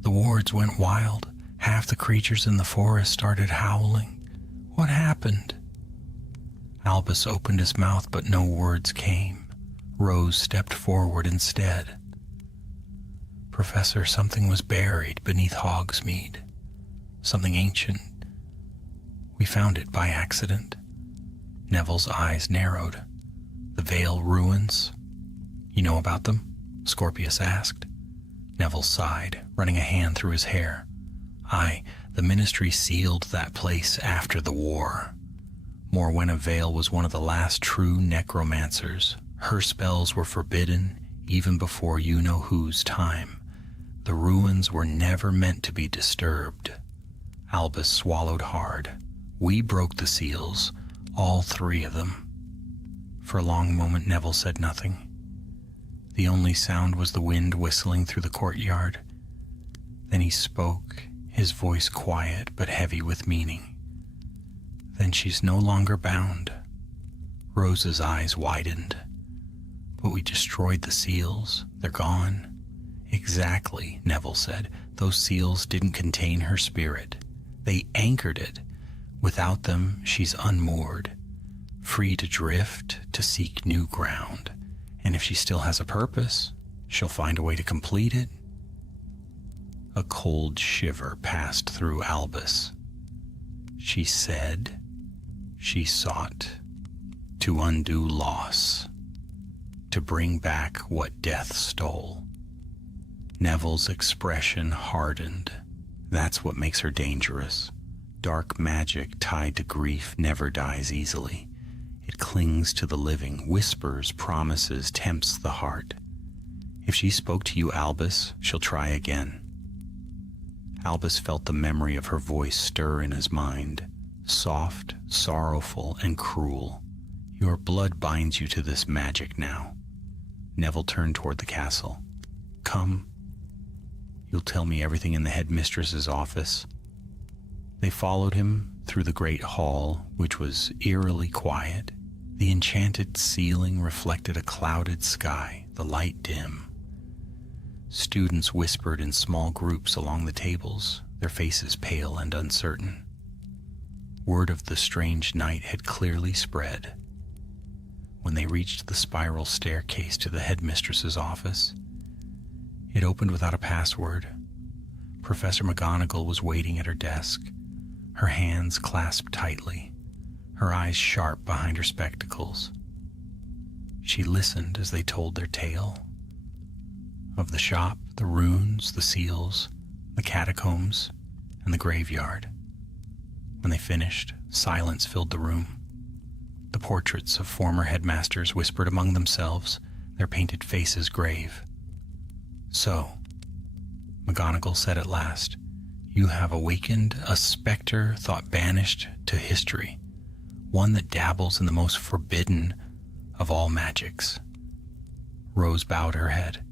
The wards went wild. Half the creatures in the forest started howling. What happened?" Albus opened his mouth, but no words came. Rose stepped forward instead. "Professor, something was buried beneath Hogsmeade. Something ancient. We found it by accident." Neville's eyes narrowed. "The Vale ruins? You know about them?" Scorpius asked. Neville sighed, running a hand through his hair. "Aye, the ministry sealed that place after the war. Morwenna Vale was one of the last true necromancers. Her spells were forbidden even before you-know-who's time. The ruins were never meant to be disturbed." Albus swallowed hard. "We broke the seals, all three of them." For a long moment Neville said nothing. The only sound was the wind whistling through the courtyard. Then he spoke, his voice quiet but heavy with meaning. "Then she's no longer bound." Rose's eyes widened. "But we destroyed the seals. They're gone." "Exactly," Neville said. "Those seals didn't contain her spirit. They anchored it. Without them, she's unmoored, free to drift, to seek new ground. And if she still has a purpose, she'll find a way to complete it." A cold shiver passed through Albus. She said she sought to undo loss, to bring back what death stole. Neville's expression hardened. That's what makes her dangerous. Dark magic tied to grief never dies easily. It clings to the living, whispers, promises, tempts the heart. If she spoke to you, Albus, she'll try again. Albus felt the memory of her voice stir in his mind, soft, sorrowful, and cruel. Your blood binds you to this magic now. Neville turned toward the castle. "Come. You'll tell me everything in the headmistress's office." They followed him through the great hall, which was eerily quiet. The enchanted ceiling reflected a clouded sky, the light dim. Students whispered in small groups along the tables, their faces pale and uncertain. Word of the strange night had clearly spread. When they reached the spiral staircase to the headmistress's office, it opened without a password. Professor McGonagall was waiting at her desk, her hands clasped tightly, her eyes sharp behind her spectacles. She listened as they told their tale of the shop, the runes, the seals, the catacombs, and the graveyard. When they finished, silence filled the room. The portraits of former headmasters whispered among themselves, their painted faces grave. "So," McGonagall said at last, "you have awakened a specter thought banished to history, one that dabbles in the most forbidden of all magics." Rose bowed her head.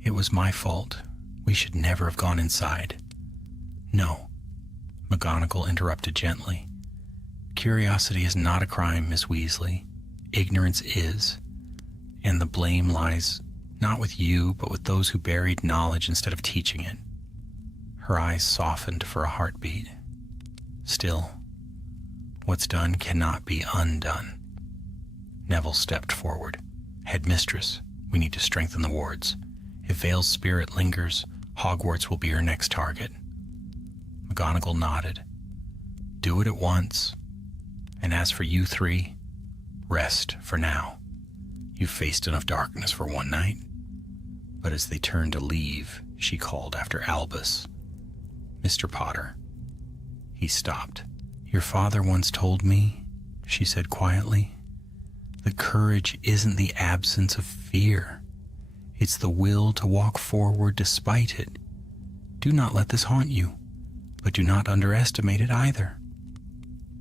"It was my fault. We should never have gone inside." "No," McGonagall interrupted gently. "Curiosity is not a crime, Miss Weasley. Ignorance is, and the blame lies not with you, but with those who buried knowledge instead of teaching it." Her eyes softened for a heartbeat. "Still, what's done cannot be undone." Neville stepped forward. "Headmistress, we need to strengthen the wards. If Vale's spirit lingers, Hogwarts will be her next target." McGonagall nodded. "Do it at once. And as for you three, rest for now. You've faced enough darkness for one night." But as they turned to leave, she called after Albus, Mr. Potter." He stopped. "Your father once told me," she said quietly, "that courage isn't the absence of fear. It's the will to walk forward despite it. Do not let this haunt you, but do not underestimate it either."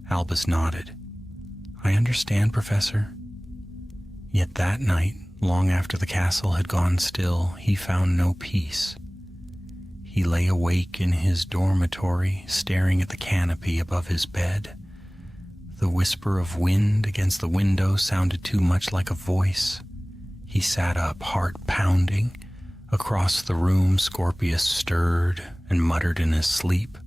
Albus nodded. "I understand, Professor." Yet that night, long after the castle had gone still, he found no peace. He lay awake in his dormitory, staring at the canopy above his bed. The whisper of wind against the window sounded too much like a voice. He sat up, heart pounding. Across the room, Scorpius stirred and muttered in his sleep.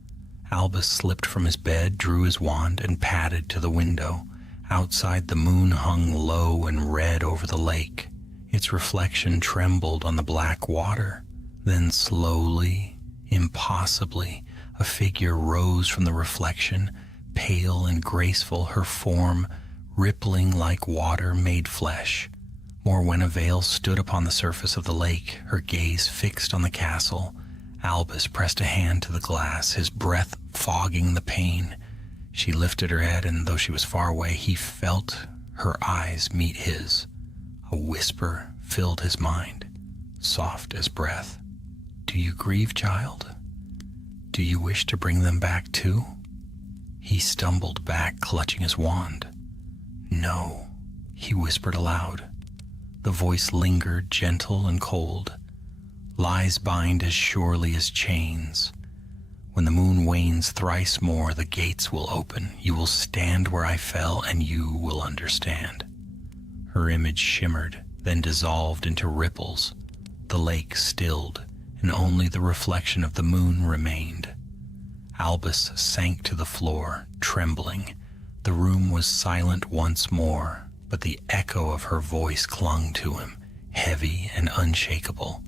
Albus slipped from his bed, drew his wand, and padded to the window. Outside, the moon hung low and red over the lake. Its reflection trembled on the black water. Then slowly, impossibly, a figure rose from the reflection, pale and graceful, her form rippling like water made flesh. Morwenna Vale stood upon the surface of the lake, her gaze fixed on the castle. Albus pressed a hand to the glass, his breath fogging the pain. She lifted her head, and though she was far away, he felt her eyes meet his. A whisper filled his mind, soft as breath. "Do you grieve, child? Do you wish to bring them back too?" He stumbled back, clutching his wand. "No," he whispered aloud. The voice lingered, gentle and cold. "Lies bind as surely as chains. When the moon wanes thrice more, the gates will open. You will stand where I fell, and you will understand." Her image shimmered, then dissolved into ripples. The lake stilled, and only the reflection of the moon remained. Albus sank to the floor, trembling. The room was silent once more, but the echo of her voice clung to him, heavy and unshakable.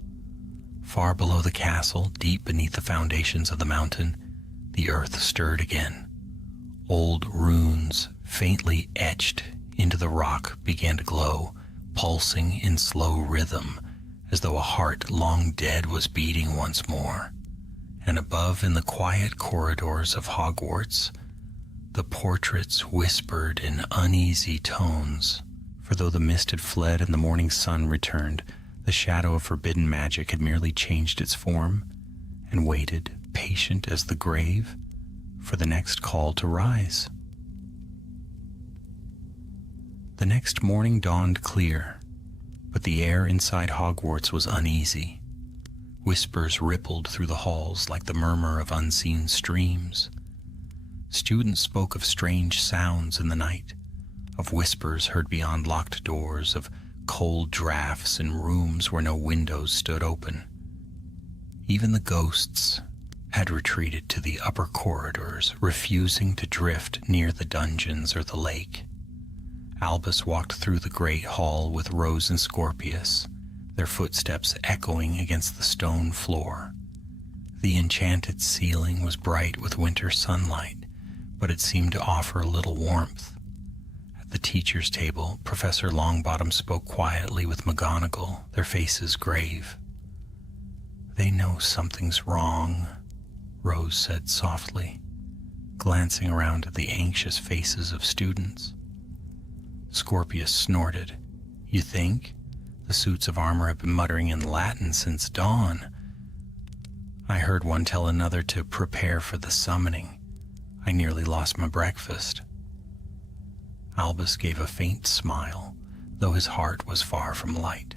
Far below the castle, deep beneath the foundations of the mountain, the earth stirred again. Old runes, faintly etched into the rock, began to glow, pulsing in slow rhythm, as though a heart long dead was beating once more. And above, in the quiet corridors of Hogwarts, the portraits whispered in uneasy tones, for though the mist had fled and the morning sun returned, the shadow of forbidden magic had merely changed its form and waited, patient as the grave, for the next call to rise. The next morning dawned clear, but the air inside Hogwarts was uneasy. Whispers rippled through the halls like the murmur of unseen streams. Students spoke of strange sounds in the night, of whispers heard beyond locked doors, of cold drafts in rooms where no windows stood open. Even the ghosts had retreated to the upper corridors, refusing to drift near the dungeons or the lake. Albus walked through the great hall with Rose and Scorpius, their footsteps echoing against the stone floor. The enchanted ceiling was bright with winter sunlight, but it seemed to offer little warmth. At the teacher's table, Professor Longbottom spoke quietly with McGonagall, their faces grave. "They know something's wrong," Rose said softly, glancing around at the anxious faces of students. Scorpius snorted. "You think? The suits of armor have been muttering in Latin since dawn. I heard one tell another to prepare for the summoning. I nearly lost my breakfast." Albus gave a faint smile, though his heart was far from light.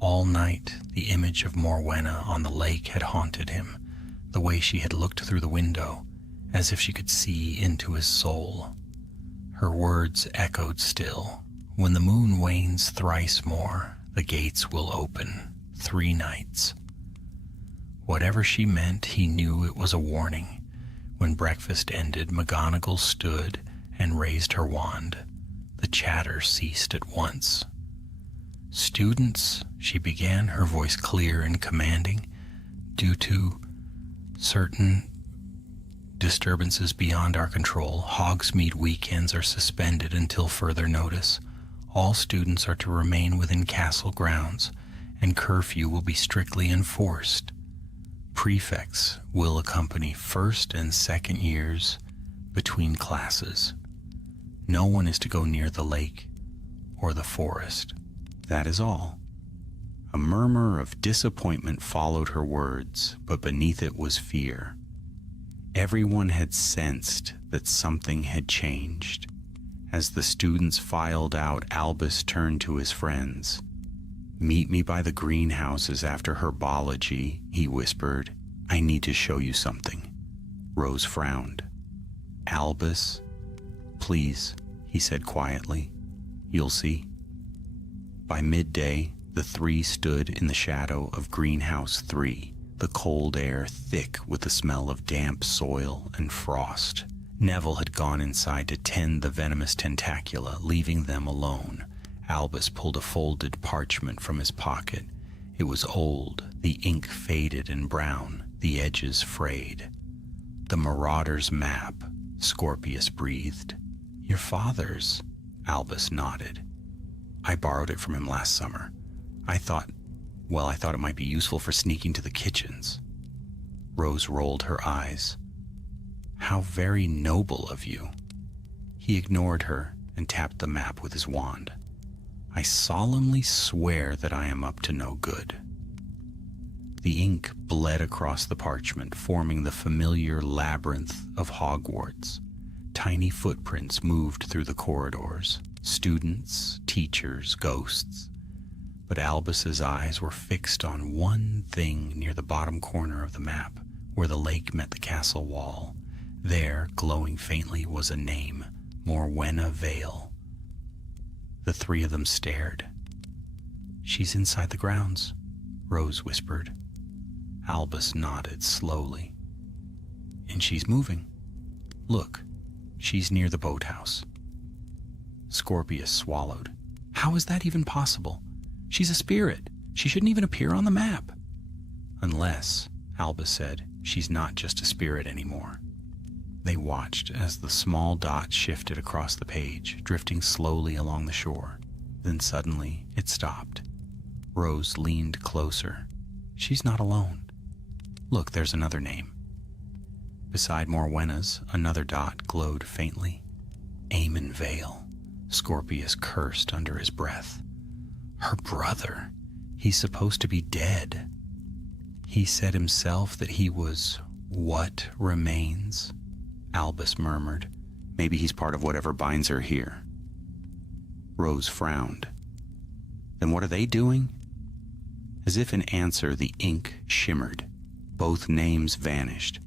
All night, the image of Morwenna on the lake had haunted him, the way she had looked through the window, as if she could see into his soul. Her words echoed still. "When the moon wanes thrice more, the gates will open. 3 nights. Whatever she meant, he knew it was a warning. When breakfast ended, McGonagall stood and raised her wand. The chatter ceased at once. "Students," she began, her voice clear and commanding, "due to certain disturbances beyond our control, Hogsmeade weekends are suspended until further notice. All students are to remain within castle grounds, and curfew will be strictly enforced. Prefects will accompany first and second years between classes. No one is to go near the lake or the forest. That is all. A murmur of disappointment followed her words, but beneath it was fear. Everyone had sensed that something had changed. As the students filed out, Albus turned to his friends. "Meet me by the greenhouses after herbology," he whispered. "I need to show you something." Rose frowned. "Albus, please," he said quietly. "You'll see." By midday, the three stood in the shadow of Greenhouse 3, the cold air thick with the smell of damp soil and frost. Neville had gone inside to tend the venomous tentacula, leaving them alone. Albus pulled a folded parchment from his pocket. It was old, the ink faded and brown, the edges frayed. "The Marauder's map," Scorpius breathed. "Your father's," Albus nodded. "I borrowed it from him last summer. I thought it might be useful for sneaking to the kitchens." Rose rolled her eyes. "How very noble of you." He ignored her and tapped the map with his wand. "I solemnly swear that I am up to no good." The ink bled across the parchment, forming the familiar labyrinth of Hogwarts. Tiny footprints moved through the corridors. Students, teachers, ghosts. But Albus's eyes were fixed on one thing near the bottom corner of the map, where the lake met the castle wall. There, glowing faintly, was a name, Morwenna Vale. The three of them stared. "She's inside the grounds," Rose whispered. Albus nodded slowly. "And she's moving. Look, she's near the boathouse." Scorpius swallowed. "How is that even possible? She's a spirit. She shouldn't even appear on the map." "Unless," Albus said, "she's not just a spirit anymore." They watched as the small dot shifted across the page, drifting slowly along the shore. Then suddenly it stopped. Rose leaned closer. "She's not alone. Look, there's another name." Beside Morwenna's, another dot glowed faintly. "Eamon Vale," Scorpius cursed under his breath. "Her brother. He's supposed to be dead. He said himself that he was what remains," Albus murmured. "Maybe he's part of whatever binds her here." Rose frowned. "Then what are they doing?" As if in answer, the ink shimmered. Both names vanished.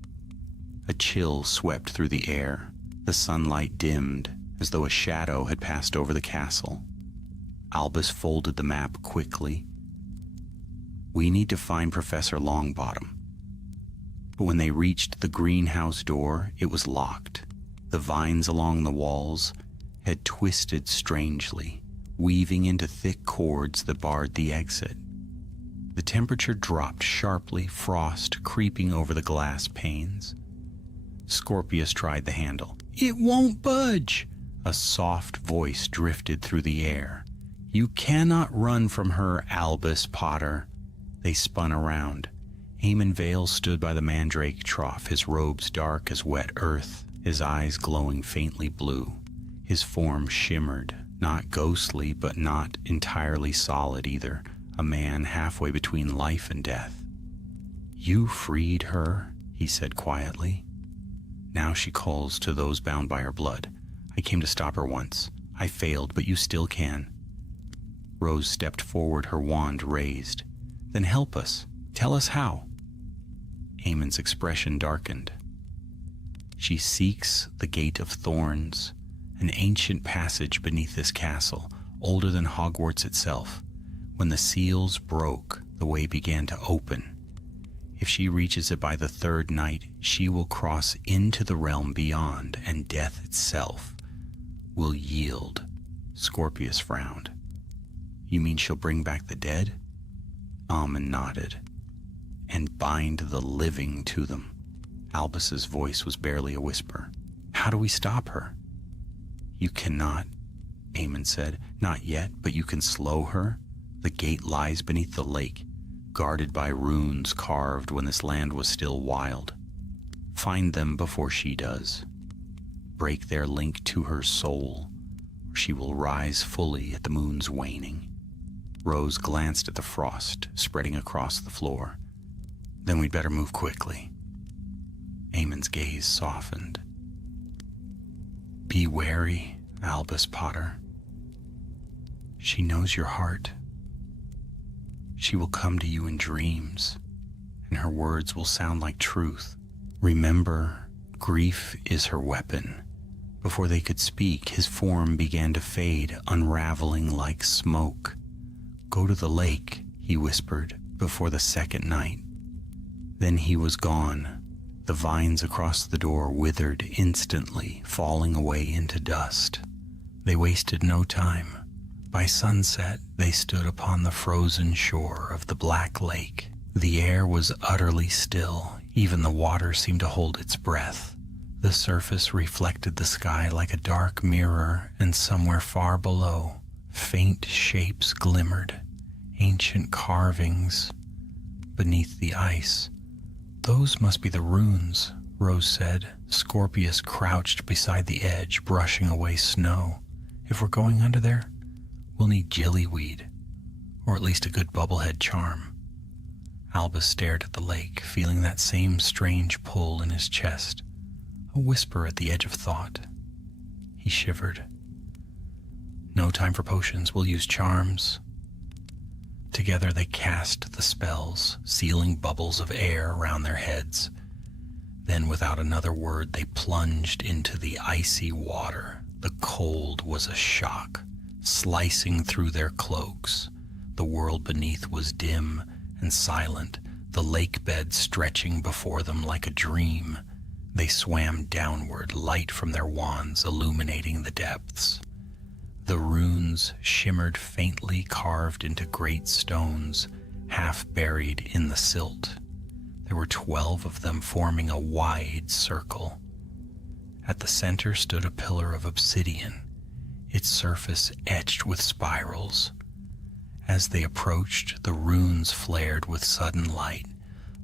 A chill swept through the air. The sunlight dimmed, as though a shadow had passed over the castle. Albus folded the map quickly. "We need to find Professor Longbottom." But when they reached the greenhouse door, it was locked. The vines along the walls had twisted strangely, weaving into thick cords that barred the exit. The temperature dropped sharply, frost creeping over the glass panes. Scorpius tried the handle. "It won't budge!" A soft voice drifted through the air. "You cannot run from her, Albus Potter." They spun around. Eamon Vale stood by the mandrake trough, his robes dark as wet earth, his eyes glowing faintly blue. His form shimmered, not ghostly, but not entirely solid either, a man halfway between life and death. "You freed her," he said quietly. "Now she calls to those bound by her blood. I came to stop her once. I failed, but you still can." Rose stepped forward, her wand raised. "Then help us. Tell us how." Eamon's expression darkened. "She seeks the Gate of Thorns, an ancient passage beneath this castle, older than Hogwarts itself. When the seals broke, the way began to open. If she reaches it by the third night, she will cross into the realm beyond, and death itself will yield." Scorpius frowned. "You mean she'll bring back the dead?" Amon nodded. "And bind the living to them." Albus's voice was barely a whisper. "How do we stop her?" "You cannot," Eamon said. "Not yet, but you can slow her. The gate lies beneath the lake. guarded by runes carved when this land was still wild. Find them before she does. Break their link to her soul, or she will rise fully at the moon's waning. Rose glanced at the frost spreading across the floor. Then we'd better move quickly. Eamon's gaze softened. Be wary, Albus Potter. She knows your heart. She will come to you in dreams, and her words will sound like truth. Remember, grief is her weapon. Before they could speak, his form began to fade, unraveling like smoke. Go to the lake, he whispered, before the second night. Then he was gone. The vines across the door withered instantly, falling away into dust. They wasted no time. By sunset, they stood upon the frozen shore of the black lake. The air was utterly still. Even the water seemed to hold its breath. The surface reflected the sky like a dark mirror, and somewhere far below, faint shapes glimmered, ancient carvings beneath the ice. Those must be the runes, Rose said. Scorpius crouched beside the edge, brushing away snow. If we're going under there, we'll need gillyweed, or at least a good bubblehead charm. Albus stared at the lake, feeling that same strange pull in his chest, a whisper at the edge of thought. He shivered. No time for potions, we'll use charms. Together they cast the spells, sealing bubbles of air around their heads. Then, without another word, they plunged into the icy water. The cold was a shock, slicing through their cloaks. The world beneath was dim and silent, the lake bed stretching before them like a dream. They swam downward, light from their wands illuminating the depths. The runes shimmered faintly, carved into great stones, half buried in the silt. There were 12 of them, forming a wide circle. At the center stood a pillar of obsidian, its surface etched with spirals. As they approached, the runes flared with sudden light.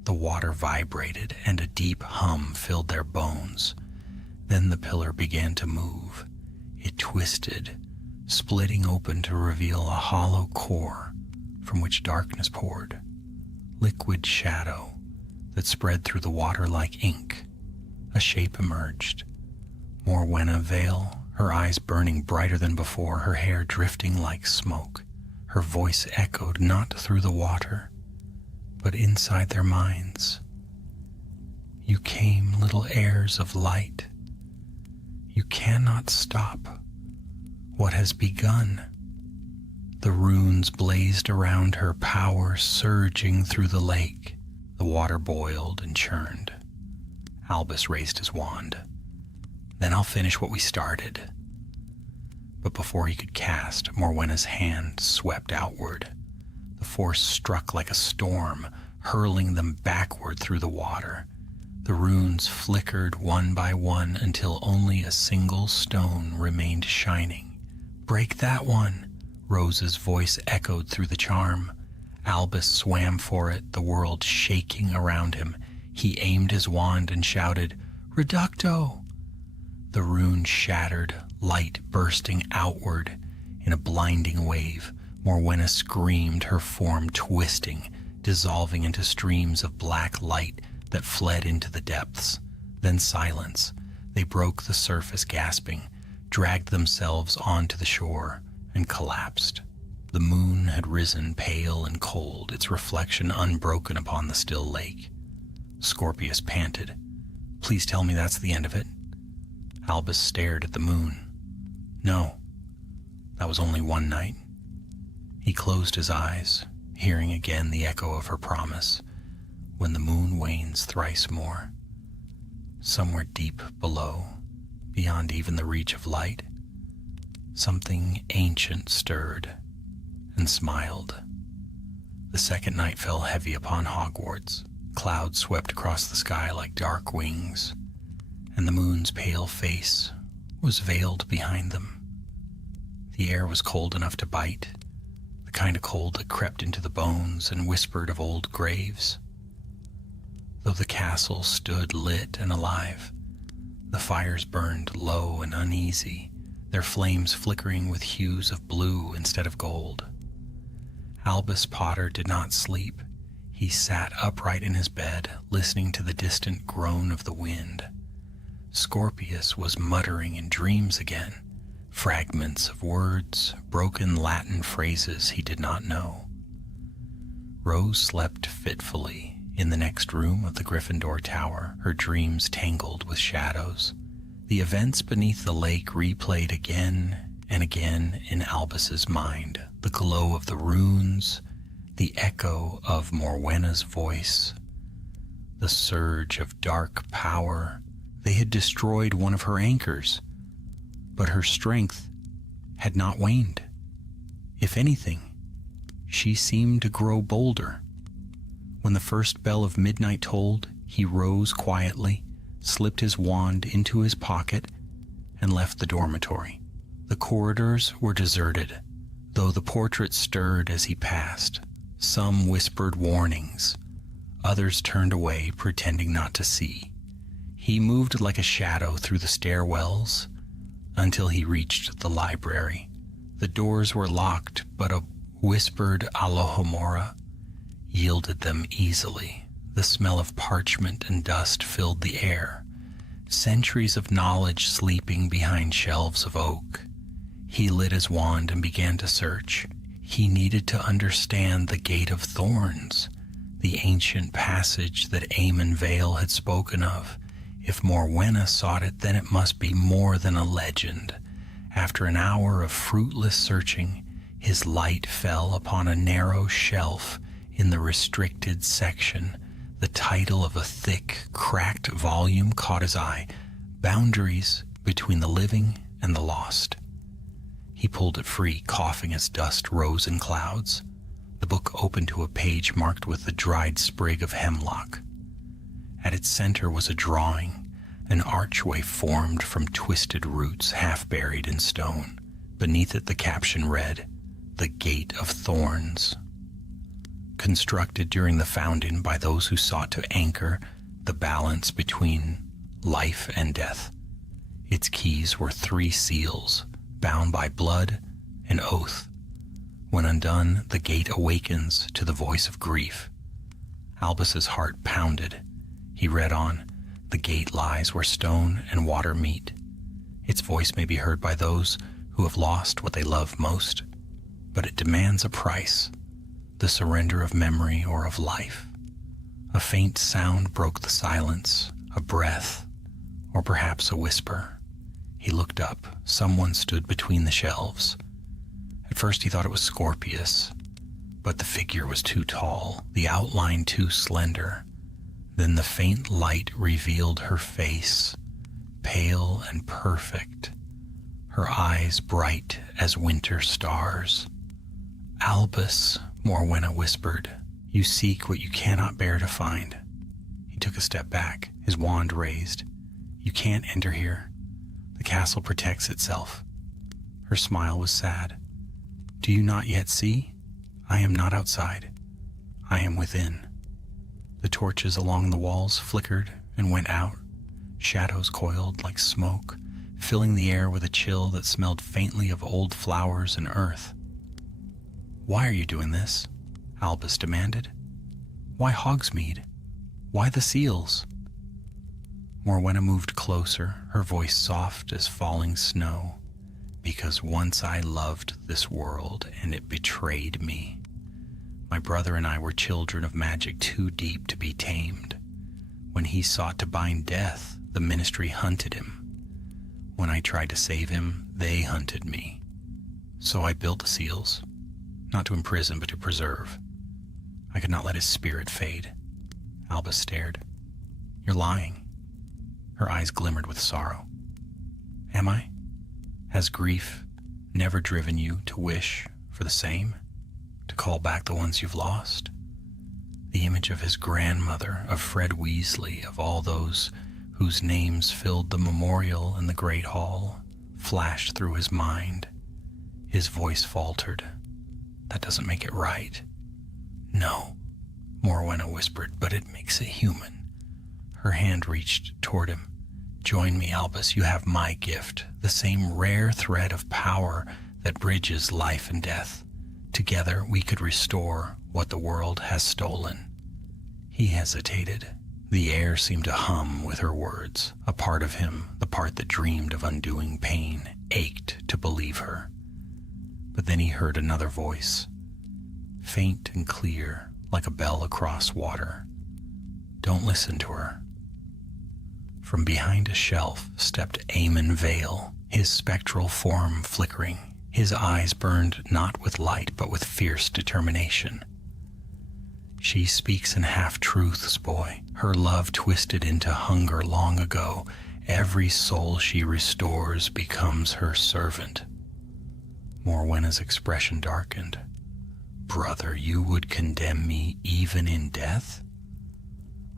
The water vibrated, and a deep hum filled their bones. Then the pillar began to move. It twisted, splitting open to reveal a hollow core from which darkness poured. Liquid shadow that spread through the water like ink. A shape emerged. Morwenna Vale, her eyes burning brighter than before, her hair drifting like smoke. Her voice echoed not through the water, but inside their minds. You came, little heirs of light. You cannot stop what has begun. The runes blazed around her, power surging through the lake. The water boiled and churned. Albus raised his wand. Then I'll finish what we started. But before he could cast, Morwenna's hand swept outward. The force struck like a storm, hurling them backward through the water. The runes flickered one by one until only a single stone remained shining. Break that one, Rose's voice echoed through the charm. Albus swam for it, the world shaking around him. He aimed his wand and shouted, Reducto! The rune shattered, light bursting outward in a blinding wave. Morwenna screamed, her form twisting, dissolving into streams of black light that fled into the depths. Then silence. They broke the surface, gasping, dragged themselves onto the shore, and collapsed. The moon had risen, pale and cold, its reflection unbroken upon the still lake. Scorpius panted. Please tell me that's the end of it. Albus stared at the moon. No, that was only one night. He closed his eyes, hearing again the echo of her promise. When the moon wanes thrice more, somewhere deep below, beyond even the reach of light, something ancient stirred and smiled. The second night fell heavy upon Hogwarts. Clouds swept across the sky like dark wings, and the moon's pale face was veiled behind them. The air was cold enough to bite, the kind of cold that crept into the bones and whispered of old graves. Though the castle stood lit and alive, the fires burned low and uneasy, their flames flickering with hues of blue instead of gold. Albus Potter did not sleep. He sat upright in his bed, listening to the distant groan of the wind. Scorpius was muttering in dreams again, fragments of words, broken Latin phrases he did not know. Rose slept fitfully in the next room of the Gryffindor Tower, her dreams tangled with shadows. The events beneath the lake replayed again and again in Albus's mind, the glow of the runes, the echo of Morwenna's voice, the surge of dark power. They had destroyed one of her anchors, but her strength had not waned. If anything, she seemed to grow bolder. When the first bell of midnight tolled, he rose quietly, slipped his wand into his pocket, and left the dormitory. The corridors were deserted, though the portraits stirred as he passed. Some whispered warnings, others turned away, pretending not to see. He moved like a shadow through the stairwells until he reached the library. The doors were locked, but a whispered Alohomora yielded them easily. The smell of parchment and dust filled the air, centuries of knowledge sleeping behind shelves of oak. He lit his wand and began to search. He needed to understand the Gate of Thorns, the ancient passage that Eamon Vale had spoken of. If Morwenna sought it, then it must be more than a legend. After an hour of fruitless searching, his light fell upon a narrow shelf in the restricted section. The title of a thick, cracked volume caught his eye, Boundaries Between the Living and the Lost. He pulled it free, coughing as dust rose in clouds. The book opened to a page marked with the dried sprig of hemlock. At its center was a drawing, an archway formed from twisted roots half buried in stone. Beneath it the caption read, The Gate of Thorns. Constructed during the founding by those who sought to anchor the balance between life and death. Its keys were 3 seals, bound by blood and oath. When undone, the gate awakens to the voice of grief. Albus's heart pounded. He read on, The gate lies where stone and water meet. Its voice may be heard by those who have lost what they love most, but it demands a price, the surrender of memory or of life. A faint sound broke the silence, a breath, or perhaps a whisper. He looked up. Someone stood between the shelves. At first he thought it was Scorpius, but the figure was too tall, the outline too slender. Then the faint light revealed her face, pale and perfect, her eyes bright as winter stars. Albus, Morwenna whispered, you seek what you cannot bear to find. He took a step back, his wand raised. You can't enter here. The castle protects itself. Her smile was sad. Do you not yet see? I am not outside. I am within. The torches along the walls flickered and went out. Shadows coiled like smoke, filling the air with a chill that smelled faintly of old flowers and earth. Why are you doing this? Albus demanded. Why Hogsmeade? Why the seals? Morwenna moved closer, her voice soft as falling snow. Because once I loved this world and it betrayed me. My brother and I were children of magic too deep to be tamed. When he sought to bind death, the ministry hunted him. When I tried to save him, they hunted me. So I built the seals, not to imprison but to preserve. I could not let his spirit fade. Albus stared. You're lying. Her eyes glimmered with sorrow. Am I? Has grief never driven you to wish for the same? To call back the ones you've lost? The image of his grandmother, of Fred Weasley, of all those whose names filled the memorial in the Great Hall, flashed through his mind. His voice faltered. That doesn't make it right. No, Morwenna whispered, but it makes it human. Her hand reached toward him. Join me, Albus. You have my gift, the same rare thread of power that bridges life and death. Together we could restore what the world has stolen. He hesitated. The air seemed to hum with her words. A part of him, the part that dreamed of undoing pain, ached to believe her. But then he heard another voice, faint and clear, like a bell across water. Don't listen to her. From behind a shelf stepped Eamon Vale, his spectral form flickering. His eyes burned not with light, but with fierce determination. She speaks in half-truths, boy. Her love twisted into hunger long ago. Every soul she restores becomes her servant. Morwenna's expression darkened. Brother, you would condemn me even in death?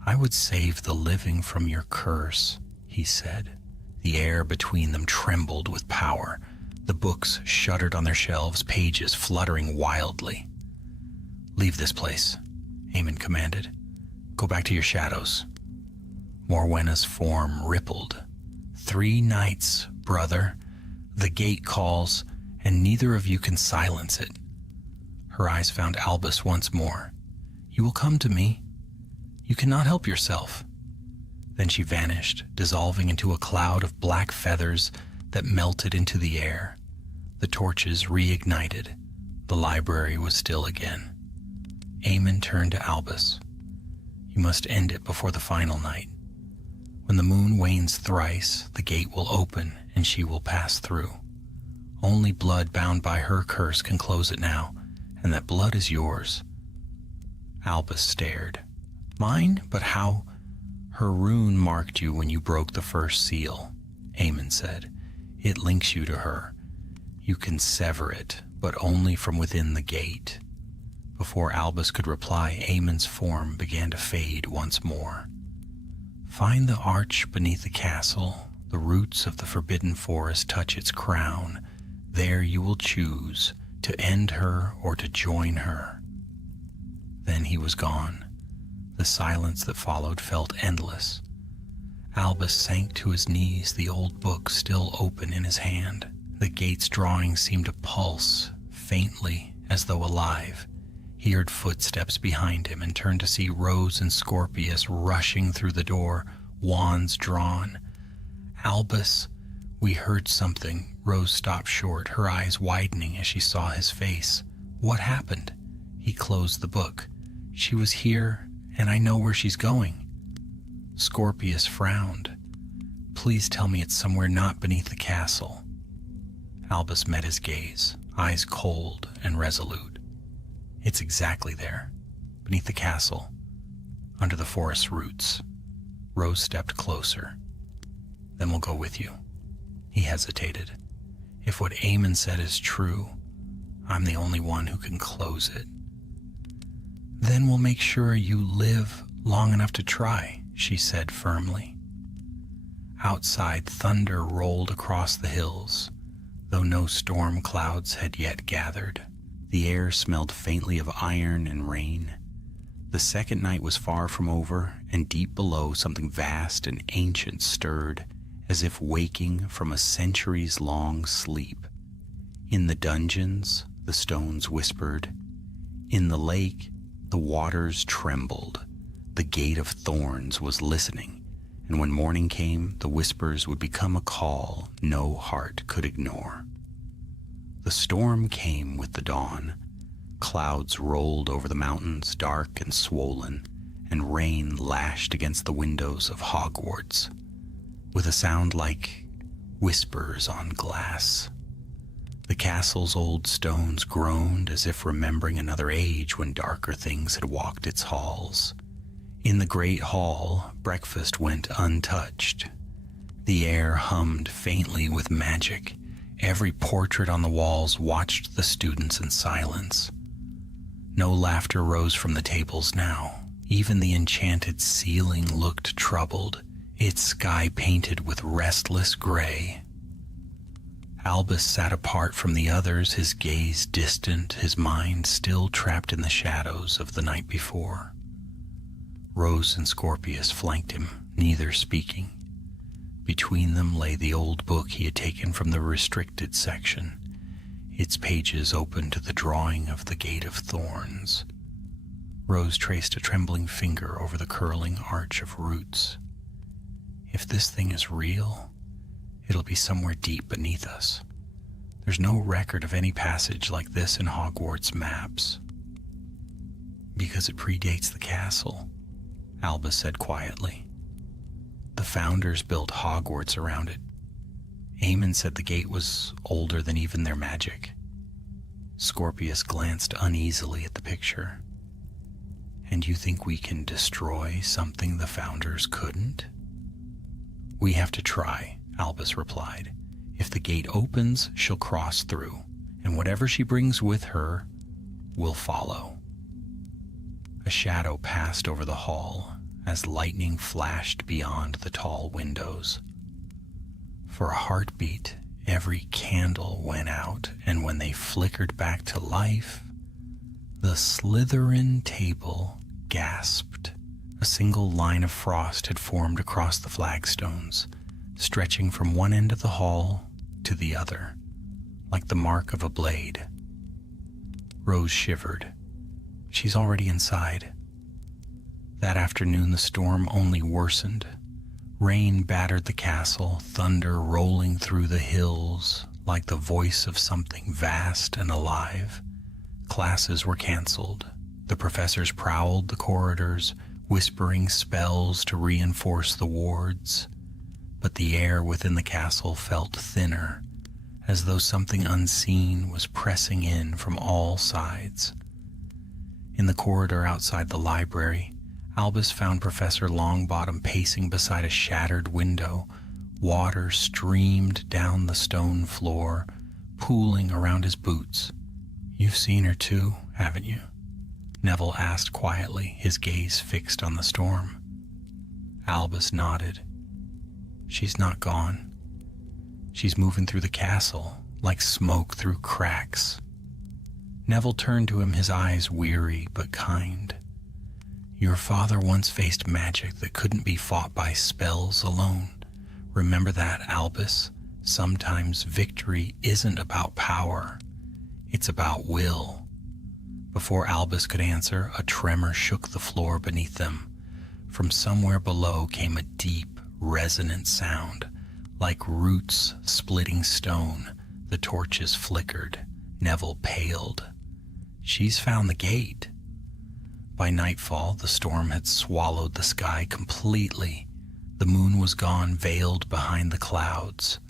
I would save the living from your curse, he said. The air between them trembled with power. The books shuddered on their shelves, pages fluttering wildly. Leave this place, Eamon commanded. Go back to your shadows. Morwenna's form rippled. 3 nights, brother. The gate calls, and neither of you can silence it. Her eyes found Albus once more. You will come to me. You cannot help yourself. Then she vanished, dissolving into a cloud of black feathers that melted into the air. The torches reignited. The library was still again. Eamon turned to Albus. You must end it before the final night. When the moon wanes thrice, the gate will open and she will pass through. Only blood bound by her curse can close it now, and that blood is yours. Albus stared. Mine? But how? Her rune marked you when you broke the first seal, Eamon said. It links you to her. You can sever it, but only from within the gate. Before Albus could reply, Eamon's form began to fade once more. Find the arch beneath the castle. The roots of the forbidden forest touch its crown. There you will choose to end her or to join her. Then he was gone. The silence that followed felt endless. Albus sank to his knees, the old book still open in his hand. The gate's drawing seemed to pulse, faintly, as though alive. He heard footsteps behind him and turned to see Rose and Scorpius rushing through the door, wands drawn. Albus, we heard something. Rose stopped short, her eyes widening as she saw his face. What happened? He closed the book. She was here, and I know where she's going. Scorpius frowned. Please tell me it's somewhere not beneath the castle. Albus met his gaze, eyes cold and resolute. It's exactly there, beneath the castle, under the forest's roots. Rose stepped closer. Then we'll go with you. He hesitated. If what Eamon said is true, I'm the only one who can close it. Then we'll make sure you live long enough to try, she said firmly. Outside, thunder rolled across the hills, though no storm clouds had yet gathered. The air smelled faintly of iron and rain. The second night was far from over, and deep below something vast and ancient stirred, as if waking from a centuries-long sleep. In the dungeons, the stones whispered. In the lake, the waters trembled. The gate of thorns was listening, and when morning came, the whispers would become a call no heart could ignore. The storm came with the dawn. Clouds rolled over the mountains, dark and swollen, and rain lashed against the windows of Hogwarts, with a sound like whispers on glass. The castle's old stones groaned as if remembering another age when darker things had walked its halls. In the great hall, breakfast went untouched. The air hummed faintly with magic. Every portrait on the walls watched the students in silence. No laughter rose from the tables now. Even the enchanted ceiling looked troubled, its sky painted with restless gray. Albus sat apart from the others, his gaze distant, his mind still trapped in the shadows of the night before. Rose and Scorpius flanked him, neither speaking. Between them lay the old book he had taken from the restricted section, its pages open to the drawing of the Gate of Thorns. Rose traced a trembling finger over the curling arch of roots. If this thing is real, it'll be somewhere deep beneath us. There's no record of any passage like this in Hogwarts maps. Because it predates the castle, Albus said quietly. The founders built Hogwarts around it. Eamon said the gate was older than even their magic. Scorpius glanced uneasily at the picture. And you think we can destroy something the founders couldn't? We have to try, Albus replied. If the gate opens, she'll cross through, and whatever she brings with her will follow. A shadow passed over the hall as lightning flashed beyond the tall windows. For a heartbeat, every candle went out, and when they flickered back to life, the Slytherin table gasped. A single line of frost had formed across the flagstones, stretching from one end of the hall to the other, like the mark of a blade. Rose shivered. She's already inside. That afternoon the storm only worsened. Rain battered the castle, thunder rolling through the hills like the voice of something vast and alive. Classes were canceled. The professors prowled the corridors, whispering spells to reinforce the wards. But the air within the castle felt thinner, as though something unseen was pressing in from all sides. In the corridor outside the library, Albus found Professor Longbottom pacing beside a shattered window. Water streamed down the stone floor, pooling around his boots. "You've seen her too, haven't you?" Neville asked quietly, his gaze fixed on the storm. Albus nodded. "She's not gone. She's moving through the castle, like smoke through cracks." Neville turned to him, his eyes weary but kind. "Your father once faced magic that couldn't be fought by spells alone. Remember that, Albus. Sometimes victory isn't about power. It's about will." Before Albus could answer, a tremor shook the floor beneath them. From somewhere below came a deep, resonant sound, like roots splitting stone. The torches flickered. Neville paled. "She's found the gate." By nightfall, the storm had swallowed the sky completely. The moon was gone, veiled behind the clouds.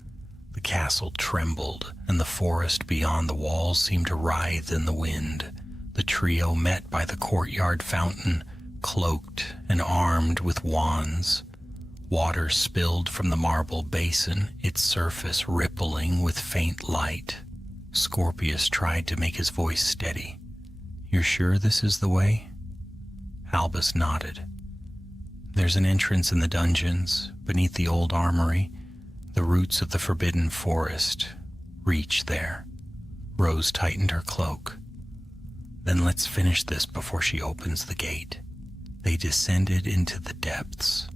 The castle trembled, and the forest beyond the walls seemed to writhe in the wind. The trio met by the courtyard fountain, cloaked and armed with wands. Water spilled from the marble basin, its surface rippling with faint light. Scorpius tried to make his voice steady. "You're sure this is the way?" Albus nodded. "There's an entrance in the dungeons, beneath the old armory. The roots of the forbidden forest reach there." Rose tightened her cloak. "Then let's finish this before she opens the gate." They descended into the depths.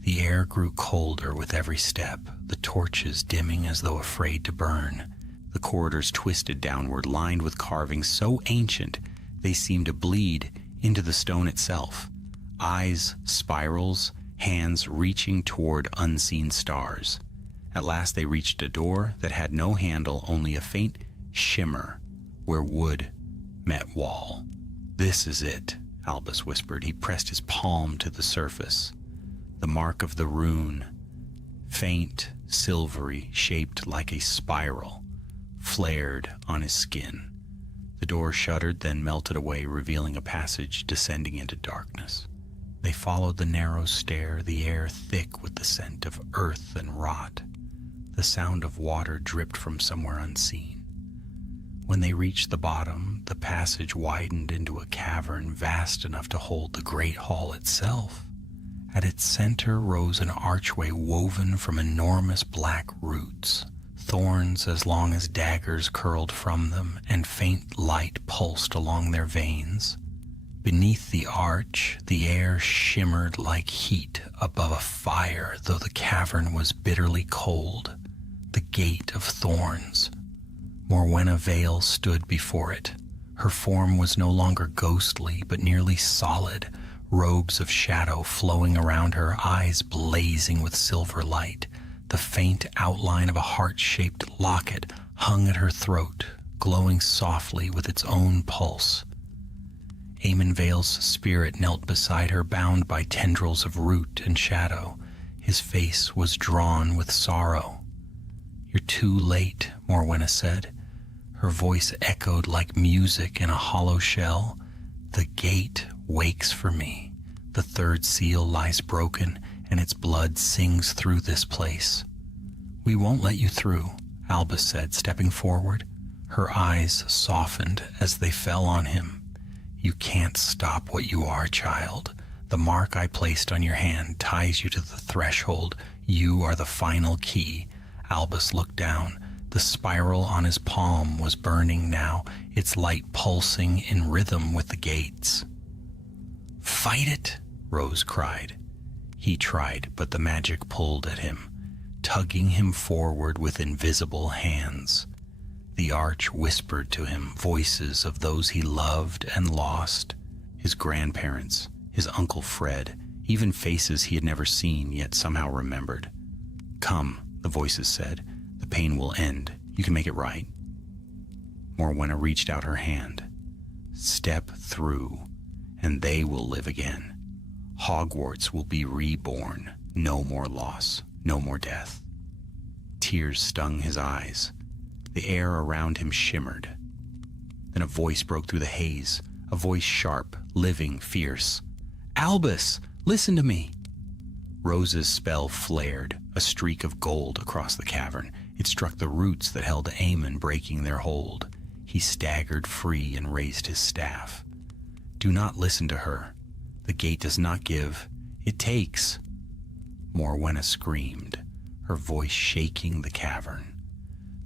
The air grew colder with every step, the torches dimming as though afraid to burn. The corridors twisted downward, lined with carvings so ancient they seemed to bleed into the stone itself. Eyes, spirals, hands reaching toward unseen stars. At last they reached a door that had no handle, only a faint shimmer where wood met wall. "This is it," Albus whispered. He pressed his palm to the surface. The mark of the rune, faint, silvery, shaped like a spiral, flared on his skin. The door shuddered, then melted away, revealing a passage descending into darkness. They followed the narrow stair, the air thick with the scent of earth and rot. The sound of water dripped from somewhere unseen. When they reached the bottom, the passage widened into a cavern vast enough to hold the great hall itself. At its center rose an archway woven from enormous black roots. Thorns as long as daggers curled from them, and faint light pulsed along their veins. Beneath the arch, the air shimmered like heat above a fire, though the cavern was bitterly cold. The gate of thorns. Morwenna Vale stood before it. Her form was no longer ghostly, but nearly solid, robes of shadow flowing around her, eyes blazing with silver light. The faint outline of a heart-shaped locket hung at her throat, glowing softly with its own pulse. Eamon Vale's spirit knelt beside her, bound by tendrils of root and shadow. His face was drawn with sorrow. "You're too late," Morwenna said. Her voice echoed like music in a hollow shell. "The gate wakes for me. The third seal lies broken, and its blood sings through this place." "We won't let you through," Albus said, stepping forward. Her eyes softened as they fell on him. "You can't stop what you are, child. The mark I placed on your hand ties you to the threshold. You are the final key." Albus looked down. The spiral on his palm was burning now, its light pulsing in rhythm with the gates. "Fight it!" Rose cried. He tried, but the magic pulled at him, tugging him forward with invisible hands. The arch whispered to him voices of those he loved and lost, his grandparents, his Uncle Fred, even faces he had never seen yet somehow remembered. "Come," the voices said. "The pain will end. You can make it right." Morwenna reached out her hand. "Step through, and they will live again. Hogwarts will be reborn. No more loss, no more death." Tears stung his eyes. The air around him shimmered. Then a voice broke through the haze, a voice sharp, living, fierce. "Albus, listen to me!" Rose's spell flared, a streak of gold across the cavern. It struck the roots that held Eamon, breaking their hold. He staggered free and raised his staff. "Do not listen to her. The gate does not give, it takes." Morwenna screamed, her voice shaking the cavern.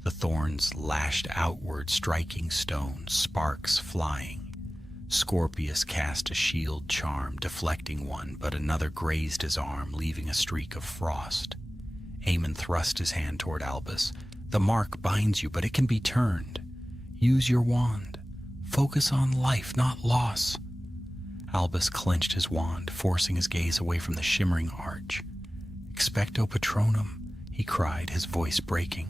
The thorns lashed outward, striking stone, sparks flying. Scorpius cast a shield charm, deflecting one, but another grazed his arm, leaving a streak of frost. Eamon thrust his hand toward Albus. "The mark binds you, but it can be turned. Use your wand. Focus on life, not loss." Albus clenched his wand, forcing his gaze away from the shimmering arch. "Expecto Patronum," he cried, his voice breaking.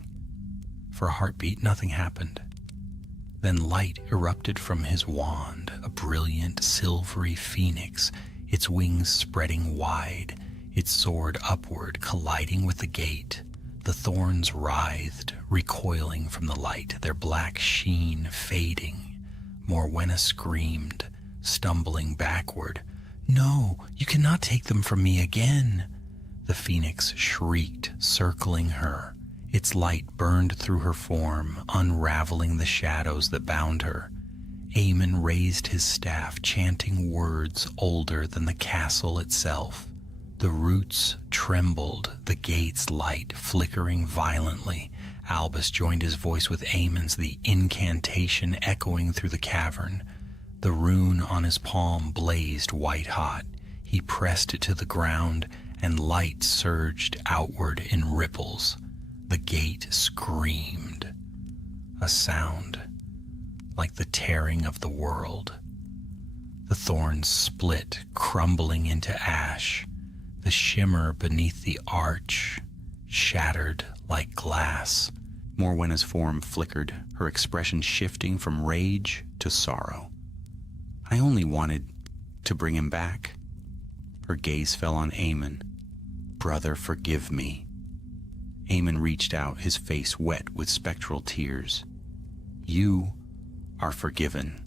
For a heartbeat, nothing happened. Then light erupted from his wand, a brilliant silvery phoenix, its wings spreading wide. It soared upward, colliding with the gate. The thorns writhed, recoiling from the light, their black sheen fading. Morwenna screamed, stumbling backward. "No, you cannot take them from me again." The phoenix shrieked, circling her. Its light burned through her form, unraveling the shadows that bound her. Eamon raised his staff, chanting words older than the castle itself. The roots trembled, the gate's light flickering violently. Albus joined his voice with Eamon's, the incantation echoing through the cavern. The rune on his palm blazed white-hot. He pressed it to the ground, and light surged outward in ripples. The gate screamed, a sound like the tearing of the world. The thorns split, crumbling into ash. The shimmer beneath the arch shattered like glass. Morwenna's form flickered, her expression shifting from rage to sorrow. "I only wanted to bring him back." Her gaze fell on Eamon. "Brother, forgive me." Eamon reached out, his face wet with spectral tears. "You are forgiven."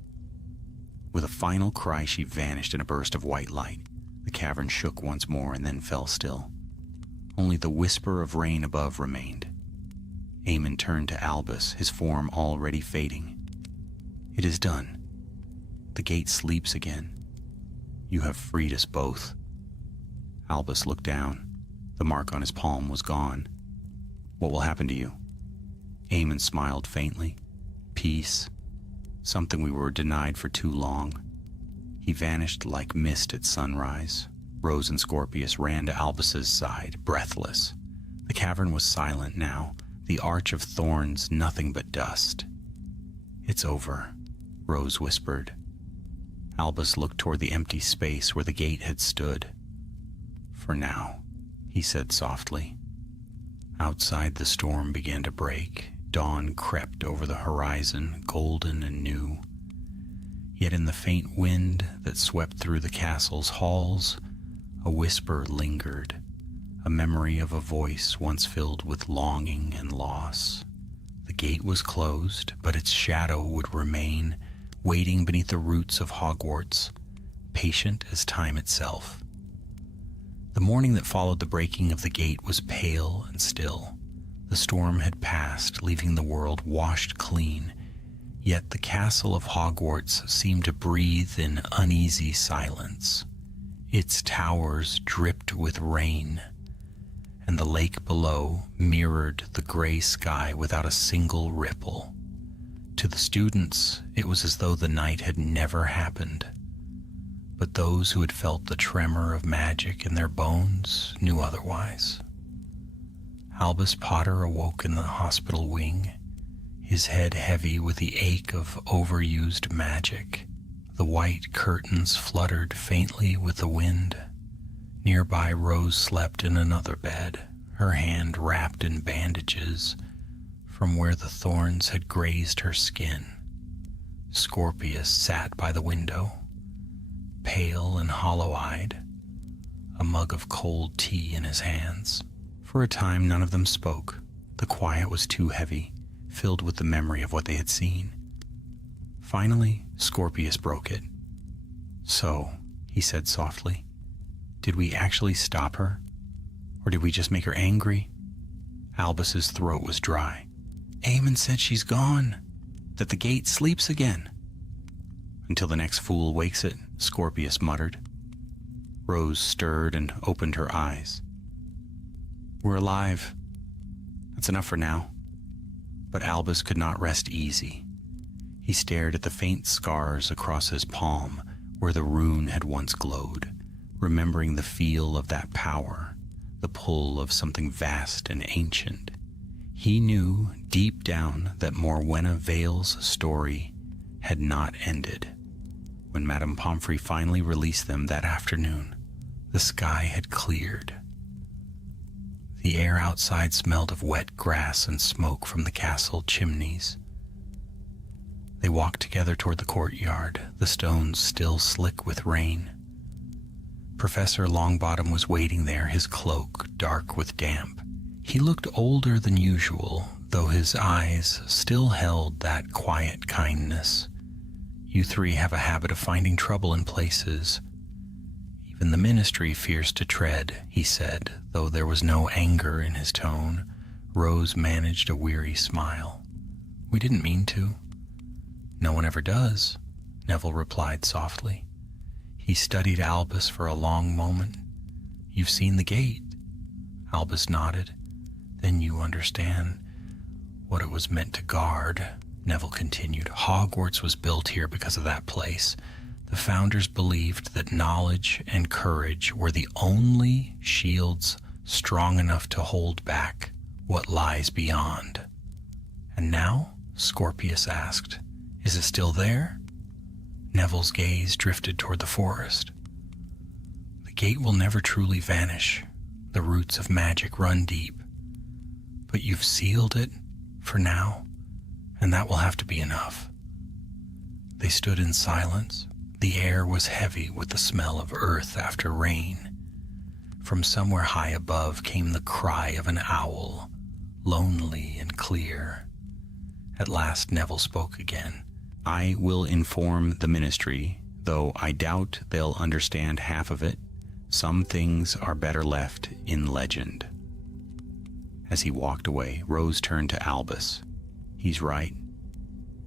With a final cry, she vanished in a burst of white light. The cavern shook once more and then fell still. Only the whisper of rain above remained. Eamon turned to Albus, his form already fading. "It is done. The gate sleeps again. You have freed us both." Albus looked down. The mark on his palm was gone. "What will happen to you?" Eamon smiled faintly. Peace. Something we were denied for too long. He vanished like mist at sunrise. Rose and Scorpius ran to Albus's side, breathless. The cavern was silent now, the arch of thorns nothing but dust. "It's over," Rose whispered. Albus looked toward the empty space where the gate had stood. "For now," he said softly. Outside, the storm began to break. Dawn crept over the horizon, golden and new. Yet in the faint wind that swept through the castle's halls, a whisper lingered, a memory of a voice once filled with longing and loss. The gate was closed, but its shadow would remain, waiting beneath the roots of Hogwarts, patient as time itself. The morning that followed the breaking of the gate was pale and still. The storm had passed, leaving the world washed clean, yet the castle of Hogwarts seemed to breathe in uneasy silence. Its towers dripped with rain, and the lake below mirrored the gray sky without a single ripple. To the students, it was as though the night had never happened. But those who had felt the tremor of magic in their bones knew otherwise. Albus Potter awoke in the hospital wing, his head heavy with the ache of overused magic. The white curtains fluttered faintly with the wind. Nearby, Rose slept in another bed, her hand wrapped in bandages from where the thorns had grazed her skin. Scorpius sat by the window, pale and hollow-eyed, a mug of cold tea in his hands. For a time, none of them spoke. The quiet was too heavy, filled with the memory of what they had seen. Finally, Scorpius broke it. "So," he said softly, "did we actually stop her? Or did we just make her angry?" Albus's throat was dry. "Eamon said she's gone, that the gate sleeps again." "Until the next fool wakes it," Scorpius muttered. Rose stirred and opened her eyes. "We're alive. That's enough for now." But Albus could not rest easy. He stared at the faint scars across his palm where the rune had once glowed, remembering the feel of that power, the pull of something vast and ancient. He knew deep down that Morwenna Vale's story had not ended. When Madame Pomfrey finally released them that afternoon, the sky had cleared. The air outside smelled of wet grass and smoke from the castle chimneys. They walked together toward the courtyard, the stones still slick with rain. Professor Longbottom was waiting there, his cloak dark with damp. He looked older than usual, though his eyes still held that quiet kindness. "You three have a habit of finding trouble in places even the ministry fears to tread," he said, though there was no anger in his tone. Rose managed a weary smile. "We didn't mean to." "No one ever does," Neville replied softly. He studied Albus for a long moment. "You've seen the gate?" Albus nodded. "Then you understand what it was meant to guard," Neville continued. "Hogwarts was built here because of that place. The founders believed that knowledge and courage were the only shields strong enough to hold back what lies beyond." "And now?" Scorpius asked. "Is it still there?" Neville's gaze drifted toward the forest. "The gate will never truly vanish. The roots of magic run deep. But you've sealed it for now, and that will have to be enough." They stood in silence. The air was heavy with the smell of earth after rain. From somewhere high above came the cry of an owl, lonely and clear. At last Neville spoke again. "I will inform the ministry, though I doubt they'll understand half of it. Some things are better left in legend." As he walked away, Rose turned to Albus. "He's right.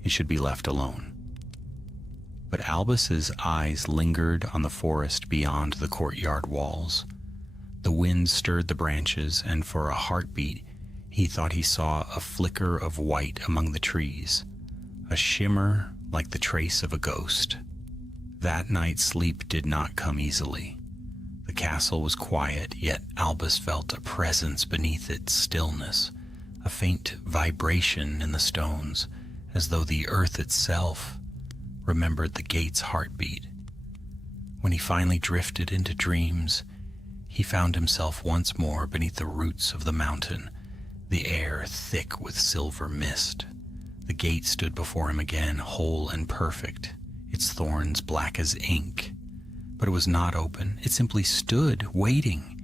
It should be left alone." But Albus's eyes lingered on the forest beyond the courtyard walls. The wind stirred the branches, and for a heartbeat, He thought he saw a flicker of white among the trees, a shimmer like the trace of a ghost. That night sleep did not come easily. The castle was quiet, yet Albus felt a presence beneath its stillness, a faint vibration in the stones, as though the earth itself remembered the gate's heartbeat. When he finally drifted into dreams, he found himself once more beneath the roots of the mountain, the air thick with silver mist. The gate stood before him again, whole and perfect, its thorns black as ink. But it was not open. It simply stood, waiting.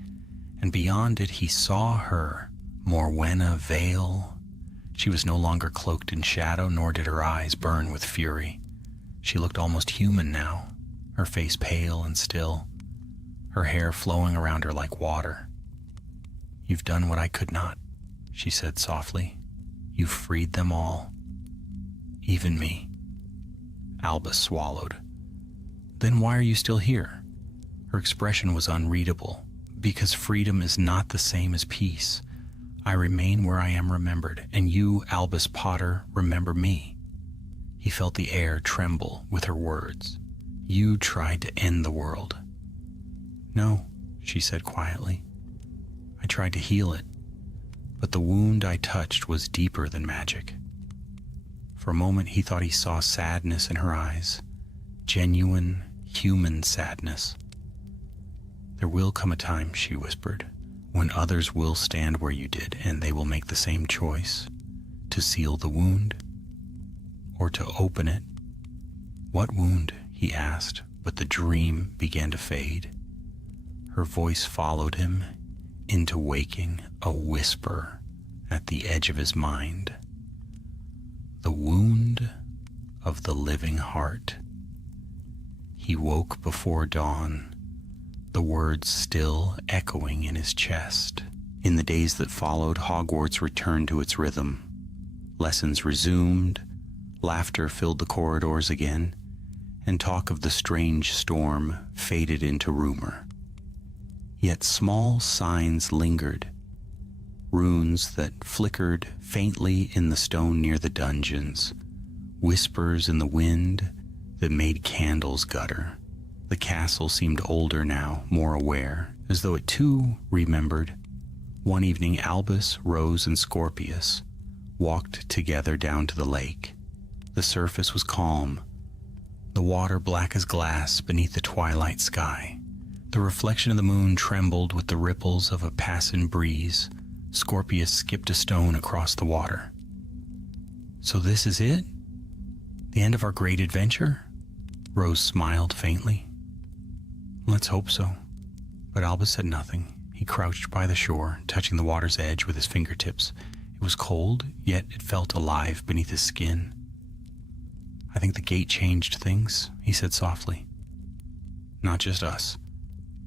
And beyond it he saw her, Morwenna Vale. She was no longer cloaked in shadow, nor did her eyes burn with fury. She looked almost human now, her face pale and still, her hair flowing around her like water. "You've done what I could not," she said softly. "You've freed them all. Even me." Albus swallowed. "Then why are you still here?" Her expression was unreadable. "Because freedom is not the same as peace. I remain where I am remembered, and you, Albus Potter, remember me." He felt the air tremble with her words. "You tried to end the world." "No," she said quietly. "I tried to heal it, but the wound I touched was deeper than magic." For a moment he thought he saw sadness in her eyes, genuine, human sadness. "There will come a time," she whispered, "when others will stand where you did, and they will make the same choice, to seal the wound or to open it." "What wound?" he asked, but the dream began to fade. Her voice followed him into waking, a whisper at the edge of his mind. "The wound of the living heart." He woke before dawn, the words still echoing in his chest. In the days that followed, Hogwarts returned to its rhythm. Lessons resumed, laughter filled the corridors again, and talk of the strange storm faded into rumor. Yet small signs lingered, runes that flickered faintly in the stone near the dungeons, whispers in the wind that made candles gutter. The castle seemed older now, more aware, as though it too remembered. One evening Albus, Rose, and Scorpius walked together down to the lake. The surface was calm, the water black as glass beneath the twilight sky. The reflection of the moon trembled with the ripples of a passing breeze. Scorpius skipped a stone across the water. "So this is it? The end of our great adventure?" Rose smiled faintly. "Let's hope so." But Albus said nothing. He crouched by the shore, touching the water's edge with his fingertips. It was cold, yet it felt alive beneath his skin. "I think the gate changed things," he said softly. "Not just us.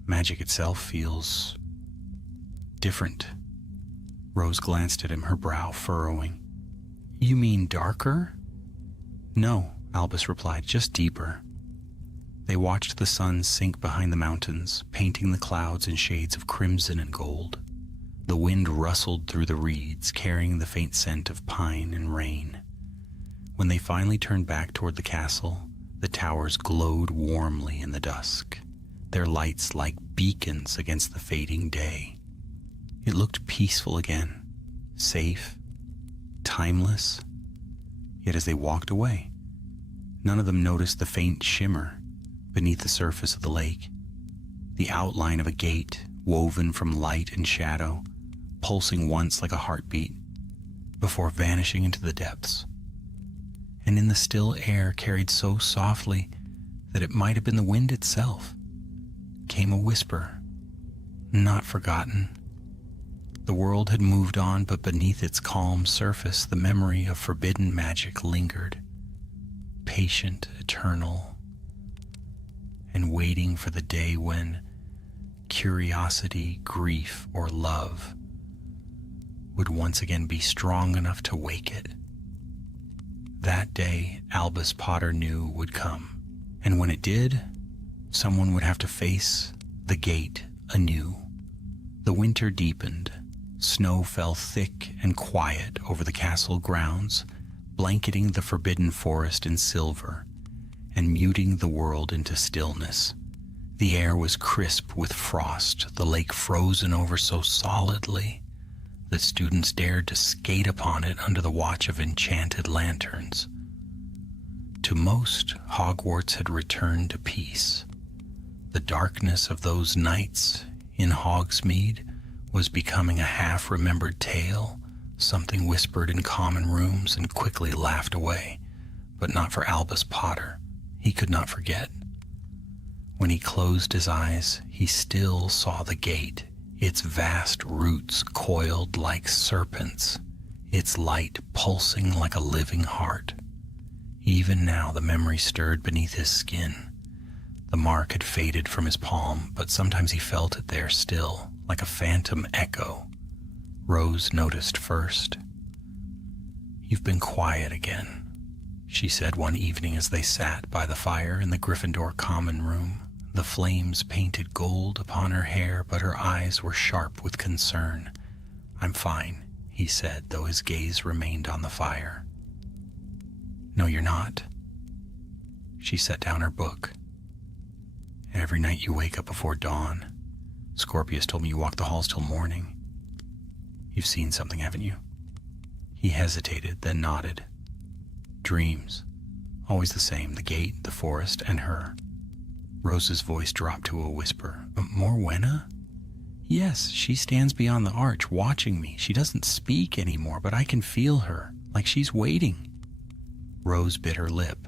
Magic itself feels different." Rose glanced at him, her brow furrowing. "You mean darker?" "No," Albus replied, "just deeper." They watched the sun sink behind the mountains, painting the clouds in shades of crimson and gold. The wind rustled through the reeds, carrying the faint scent of pine and rain. When they finally turned back toward the castle, the towers glowed warmly in the dusk, their lights like beacons against the fading day. It looked peaceful again, safe, timeless. Yet as they walked away, none of them noticed the faint shimmer beneath the surface of the lake, the outline of a gate woven from light and shadow, pulsing once like a heartbeat before vanishing into the depths. And in the still air, carried so softly that it might have been the wind itself, came a whisper, not forgotten. The world had moved on, but beneath its calm surface, the memory of forbidden magic lingered, patient, eternal, and waiting for the day when curiosity, grief, or love would once again be strong enough to wake it. That day, Albus Potter knew would come, and when it did, someone would have to face the gate anew. The winter deepened. Snow fell thick and quiet over the castle grounds, blanketing the forbidden forest in silver and muting the world into stillness. The air was crisp with frost, the lake frozen over so solidly that students dared to skate upon it under the watch of enchanted lanterns. To most, Hogwarts had returned to peace. The darkness of those nights in Hogsmeade was becoming a half-remembered tale, something whispered in common rooms and quickly laughed away, but not for Albus Potter. He could not forget. When he closed his eyes, he still saw the gate, its vast roots coiled like serpents, its light pulsing like a living heart. Even now the memory stirred beneath his skin. The mark had faded from his palm, but sometimes he felt it there still, like a phantom echo. Rose noticed first. "You've been quiet again," she said one evening as they sat by the fire in the Gryffindor common room. The flames painted gold upon her hair, but her eyes were sharp with concern. "I'm fine," he said, though his gaze remained on the fire. "No, you're not." She set down her book. "Every night you wake up before dawn. Scorpius told me you walk the halls till morning. You've seen something, haven't you?" He hesitated, then nodded. "Dreams. Always the same, the gate, the forest, and her." Rose's voice dropped to a whisper. "Morwenna?" "Yes, she stands beyond the arch, watching me. She doesn't speak anymore, but I can feel her, like she's waiting." Rose bit her lip.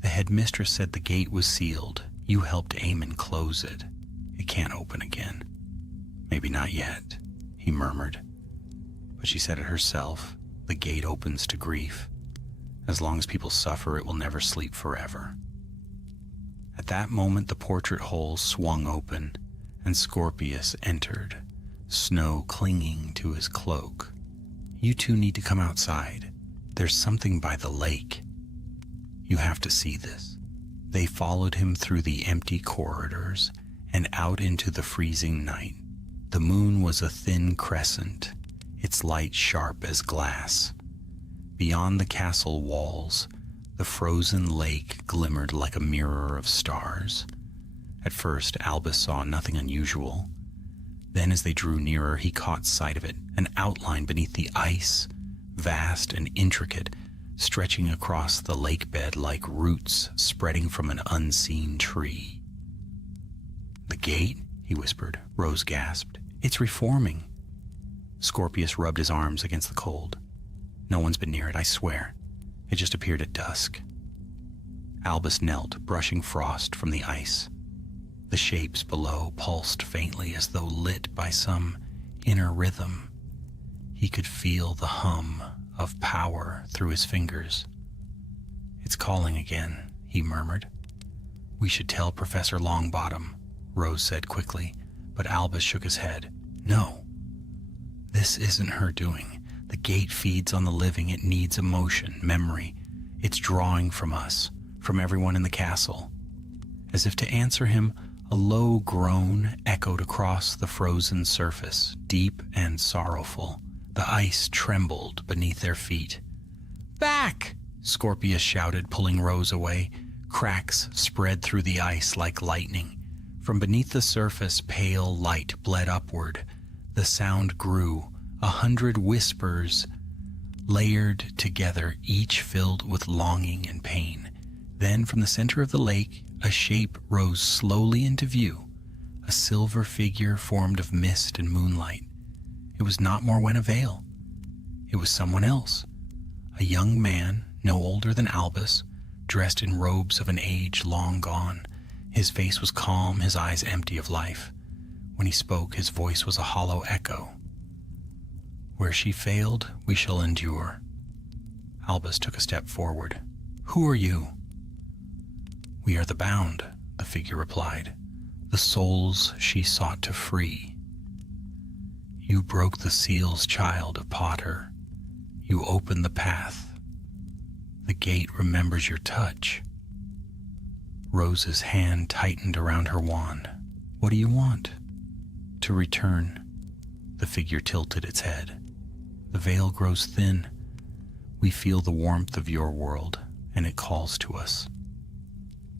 "The headmistress said the gate was sealed. You helped Eamon close it. It can't open again." "Maybe not yet," he murmured. "But she said it herself. The gate opens to grief. As long as people suffer, it will never sleep forever." At that moment, the portrait hole swung open, and Scorpius entered, snow clinging to his cloak. "You two need to come outside. There's something by the lake. You have to see this." They followed him through the empty corridors and out into the freezing night. The moon was a thin crescent, its light sharp as glass. Beyond the castle walls, the frozen lake glimmered like a mirror of stars. At first, Albus saw nothing unusual. Then, as they drew nearer, he caught sight of it, an outline beneath the ice, vast and intricate, stretching across the lake bed like roots spreading from an unseen tree. "The gate?" he whispered. Rose gasped. "It's reforming." Scorpius rubbed his arms against the cold. "No one's been near it, I swear. It just appeared at dusk." Albus knelt, brushing frost from the ice. The shapes below pulsed faintly as though lit by some inner rhythm. He could feel the hum of power through his fingers. "It's calling again," he murmured. "We should tell Professor Longbottom," Rose said quickly, but Albus shook his head. "No. This isn't her doing. The gate feeds on the living. It needs emotion, memory. It's drawing from us, from everyone in the castle." As if to answer him, a low groan echoed across the frozen surface, deep and sorrowful. The ice trembled beneath their feet. "Back!" Scorpius shouted, pulling Rose away. Cracks spread through the ice like lightning. From beneath the surface, pale light bled upward. The sound grew, 100 whispers layered together, each filled with longing and pain. Then, from the center of the lake, a shape rose slowly into view, a silver figure formed of mist and moonlight. It was not Morwenna Vale. It was someone else, a young man, no older than Albus, dressed in robes of an age long gone. His face was calm, his eyes empty of life. When he spoke, his voice was a hollow echo. "Where she failed, we shall endure." Albus took a step forward. "Who are you?" "We are the bound," the figure replied. "The souls she sought to free. You broke the seals, child of Potter. You opened the path. The gate remembers your touch." Rose's hand tightened around her wand. "What do you want?" "To return." The The figure tilted its head. The veil grows thin. We feel the warmth of your world, and it calls to us.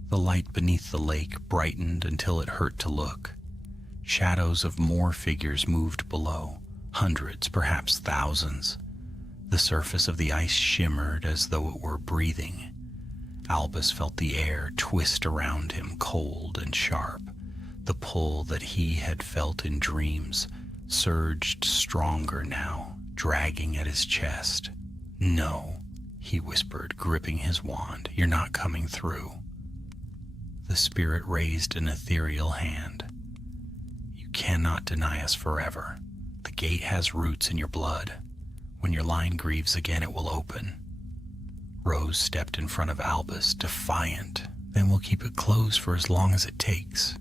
The light beneath the lake brightened until it hurt to look. Shadows of more figures moved below, hundreds, perhaps thousands. The surface of the ice shimmered as though it were breathing. Albus felt the air twist around him, cold and sharp. The pull that he had felt in dreams surged stronger now, dragging at his chest. "No," he whispered, gripping his wand. "You're not coming through." The spirit raised an ethereal hand. "You cannot deny us forever. The gate has roots in your blood. When your line grieves again, it will open." Rose stepped in front of Albus, defiant. "Then we'll keep it closed for as long as it takes."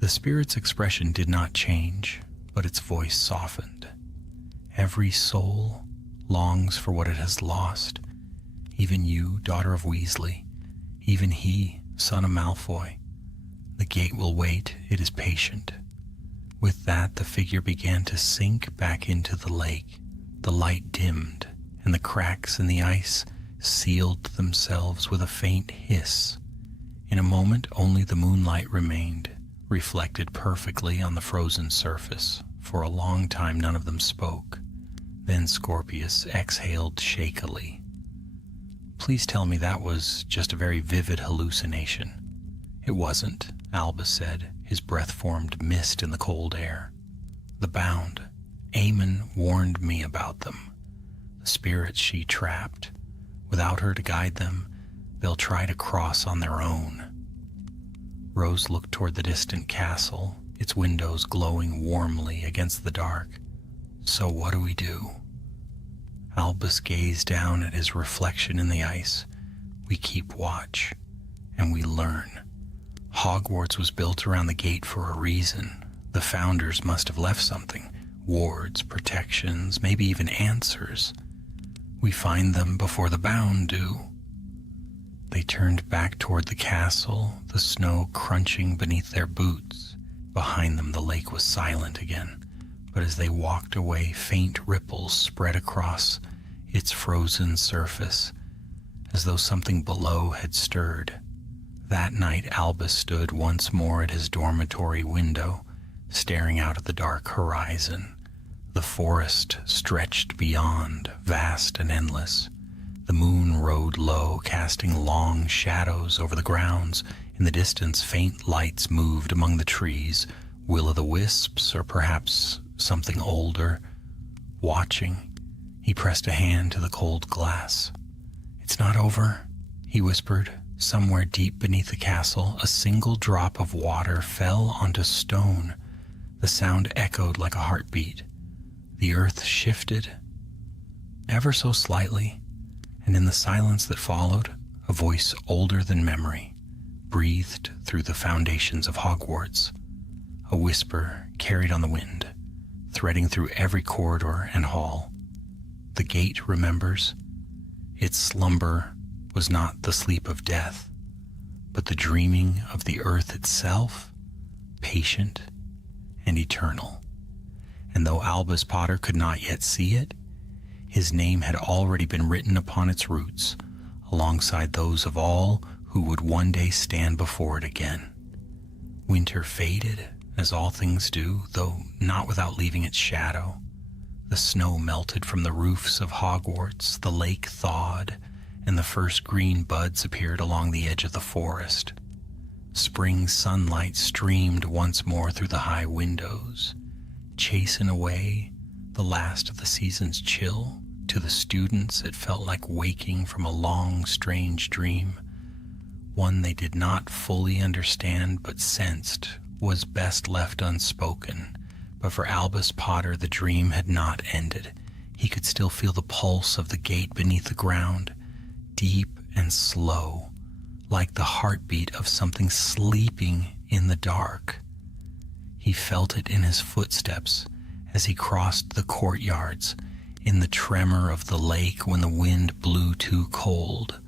The spirit's expression did not change, but its voice softened. "Every soul longs for what it has lost. Even you, daughter of Weasley. Even he, son of Malfoy. The gate will wait. It is patient." With that, the figure began to sink back into the lake. The light dimmed, and the cracks in the ice sealed themselves with a faint hiss. In a moment, only the moonlight remained, reflected perfectly on the frozen surface. For a long time, none of them spoke. Then Scorpius exhaled shakily. "Please tell me that was just a very vivid hallucination." "It wasn't," Albus said. His breath formed mist in the cold air. "The Bound. Aemon warned me about them. The spirits she trapped. Without her to guide them, they'll try to cross on their own." Rose looked toward the distant castle, its windows glowing warmly against the dark. "So what do we do?" Albus gazed down at his reflection in the ice. "We keep watch, and we learn. Hogwarts was built around the gate for a reason. The founders must have left something. Wards, protections, maybe even answers. We find them before the Bound do." They turned back toward the castle, the snow crunching beneath their boots. Behind them, the lake was silent again, but as they walked away, faint ripples spread across its frozen surface, as though something below had stirred. That night, Albus stood once more at his dormitory window, staring out at the dark horizon. The forest stretched beyond, vast and endless. The moon rode low, casting long shadows over the grounds. In the distance, faint lights moved among the trees, will-o'-the-wisps, or perhaps something older. Watching, he pressed a hand to the cold glass. "It's not over," he whispered. Somewhere deep beneath the castle, a single drop of water fell onto stone. The sound echoed like a heartbeat. The earth shifted, ever so slightly, and in the silence that followed, a voice older than memory breathed through the foundations of Hogwarts. A whisper carried on the wind, threading through every corridor and hall. "The gate remembers. Its slumber was not the sleep of death, but the dreaming of the earth itself, patient and eternal." And though Albus Potter could not yet see it, his name had already been written upon its roots, alongside those of all who would one day stand before it again. Winter faded, as all things do, though not without leaving its shadow. The snow melted from the roofs of Hogwarts, the lake thawed, and the first green buds appeared along the edge of the forest. Spring sunlight streamed once more through the high windows, chasing away the last of the season's chill. To the students, it felt like waking from a long, strange dream, one they did not fully understand but sensed was best left unspoken. But for Albus Potter, the dream had not ended. He could still feel the pulse of the gate beneath the ground, deep and slow, like the heartbeat of something sleeping in the dark. He felt it in his footsteps as he crossed the courtyards, in the tremor of the lake when the wind blew too cold,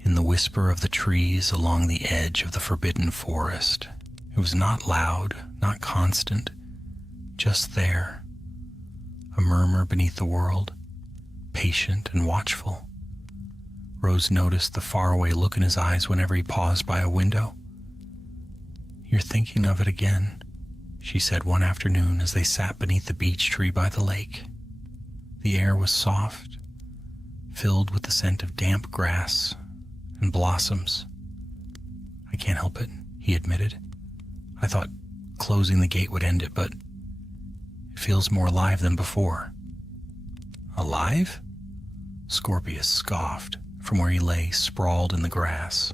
in the whisper of the trees along the edge of the forbidden forest. It was not loud, not constant, just there, a murmur beneath the world, patient and watchful. Rose noticed the faraway look in his eyes whenever he paused by a window. "You're thinking of it again," she said one afternoon as they sat beneath the beech tree by the lake. The air was soft, filled with the scent of damp grass and blossoms. "I can't help it," he admitted. "I thought closing the gate would end it, but it feels more alive than before." "Alive?" Scorpius scoffed from where he lay sprawled in the grass,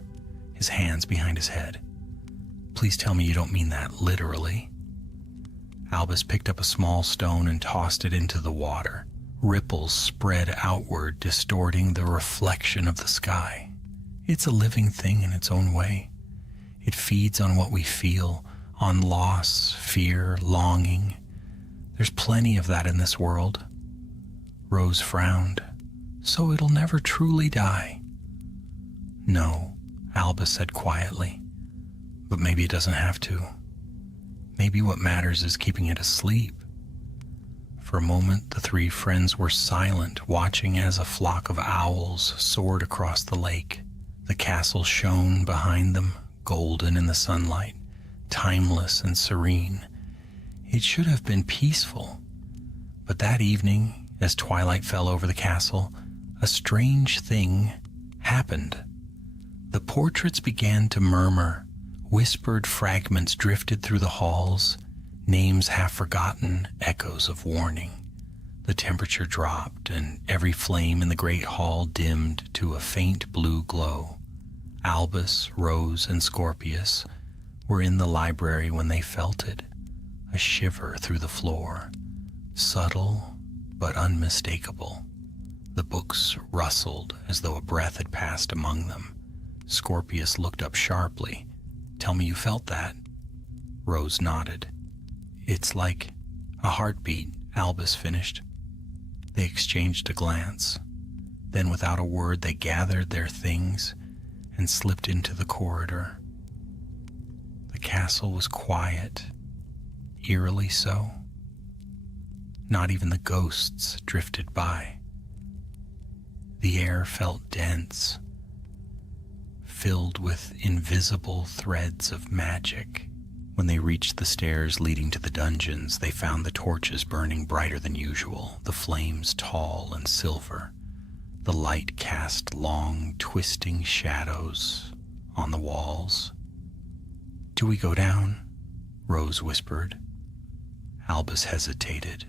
his hands behind his head. "Please tell me you don't mean that literally." Albus picked up a small stone and tossed it into the water. Ripples spread outward, distorting the reflection of the sky. "It's a living thing in its own way. It feeds on what we feel, on loss, fear, longing. There's plenty of that in this world." Rose frowned. "So it'll never truly die?" "No," Albus said quietly. "But maybe it doesn't have to. Maybe what matters is keeping it asleep." For a moment, the three friends were silent, watching as a flock of owls soared across the lake. The castle shone behind them, golden in the sunlight, timeless and serene. It should have been peaceful. But that evening, as twilight fell over the castle, a strange thing happened. The portraits began to murmur. Whispered fragments drifted through the halls, names half forgotten, echoes of warning. The temperature dropped, and every flame in the great hall dimmed to a faint blue glow. Albus, Rose, and Scorpius were in the library when they felt it, a shiver through the floor, subtle but unmistakable. The books rustled as though a breath had passed among them. Scorpius looked up sharply. "Tell me you felt that." Rose nodded. "It's like a heartbeat," Albus finished. They exchanged a glance. Then without a word they gathered their things and slipped into the corridor. The castle was quiet, eerily so. Not even the ghosts drifted by. The air felt dense, filled with invisible threads of magic. When they reached the stairs leading to the dungeons, they found the torches burning brighter than usual, the flames tall and silver. The light cast long, twisting shadows on the walls. "Do we go down?" Rose whispered. Albus hesitated.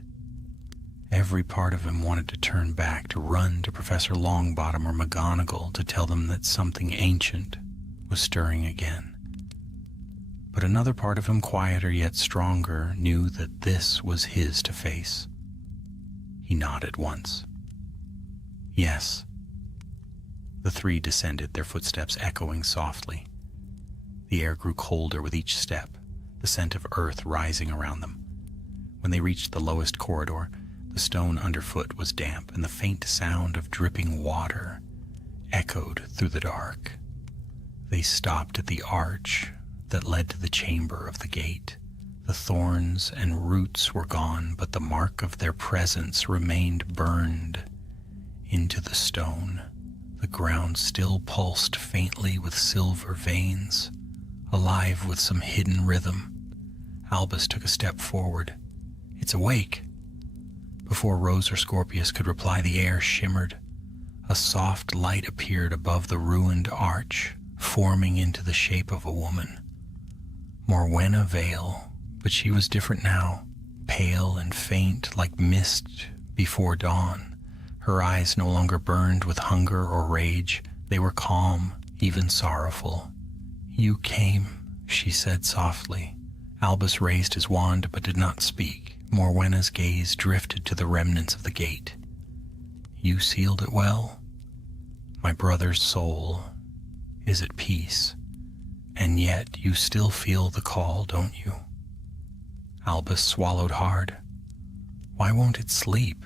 Every part of him wanted to turn back, to run to Professor Longbottom or McGonagall to tell them that something ancient was stirring again. But another part of him, quieter yet stronger, knew that this was his to face. He nodded once. "Yes." The three descended, their footsteps echoing softly. The air grew colder with each step, the scent of earth rising around them. When they reached the lowest corridor, the stone underfoot was damp, and the faint sound of dripping water echoed through the dark. They stopped at the arch that led to the chamber of the gate. The thorns and roots were gone, but the mark of their presence remained burned into the stone. The ground still pulsed faintly with silver veins, alive with some hidden rhythm. Albus took a step forward. "It's awake." Before Rose or Scorpius could reply, the air shimmered. A soft light appeared above the ruined arch, forming into the shape of a woman. Morwenna Vale, but she was different now, pale and faint like mist before dawn. Her eyes no longer burned with hunger or rage. They were calm, even sorrowful. "You came," she said softly. Albus raised his wand but did not speak. Morwenna's gaze drifted to the remnants of the gate. "You sealed it well? My brother's soul is at peace, and yet you still feel the call, don't you?" Albus swallowed hard. "Why won't it sleep?"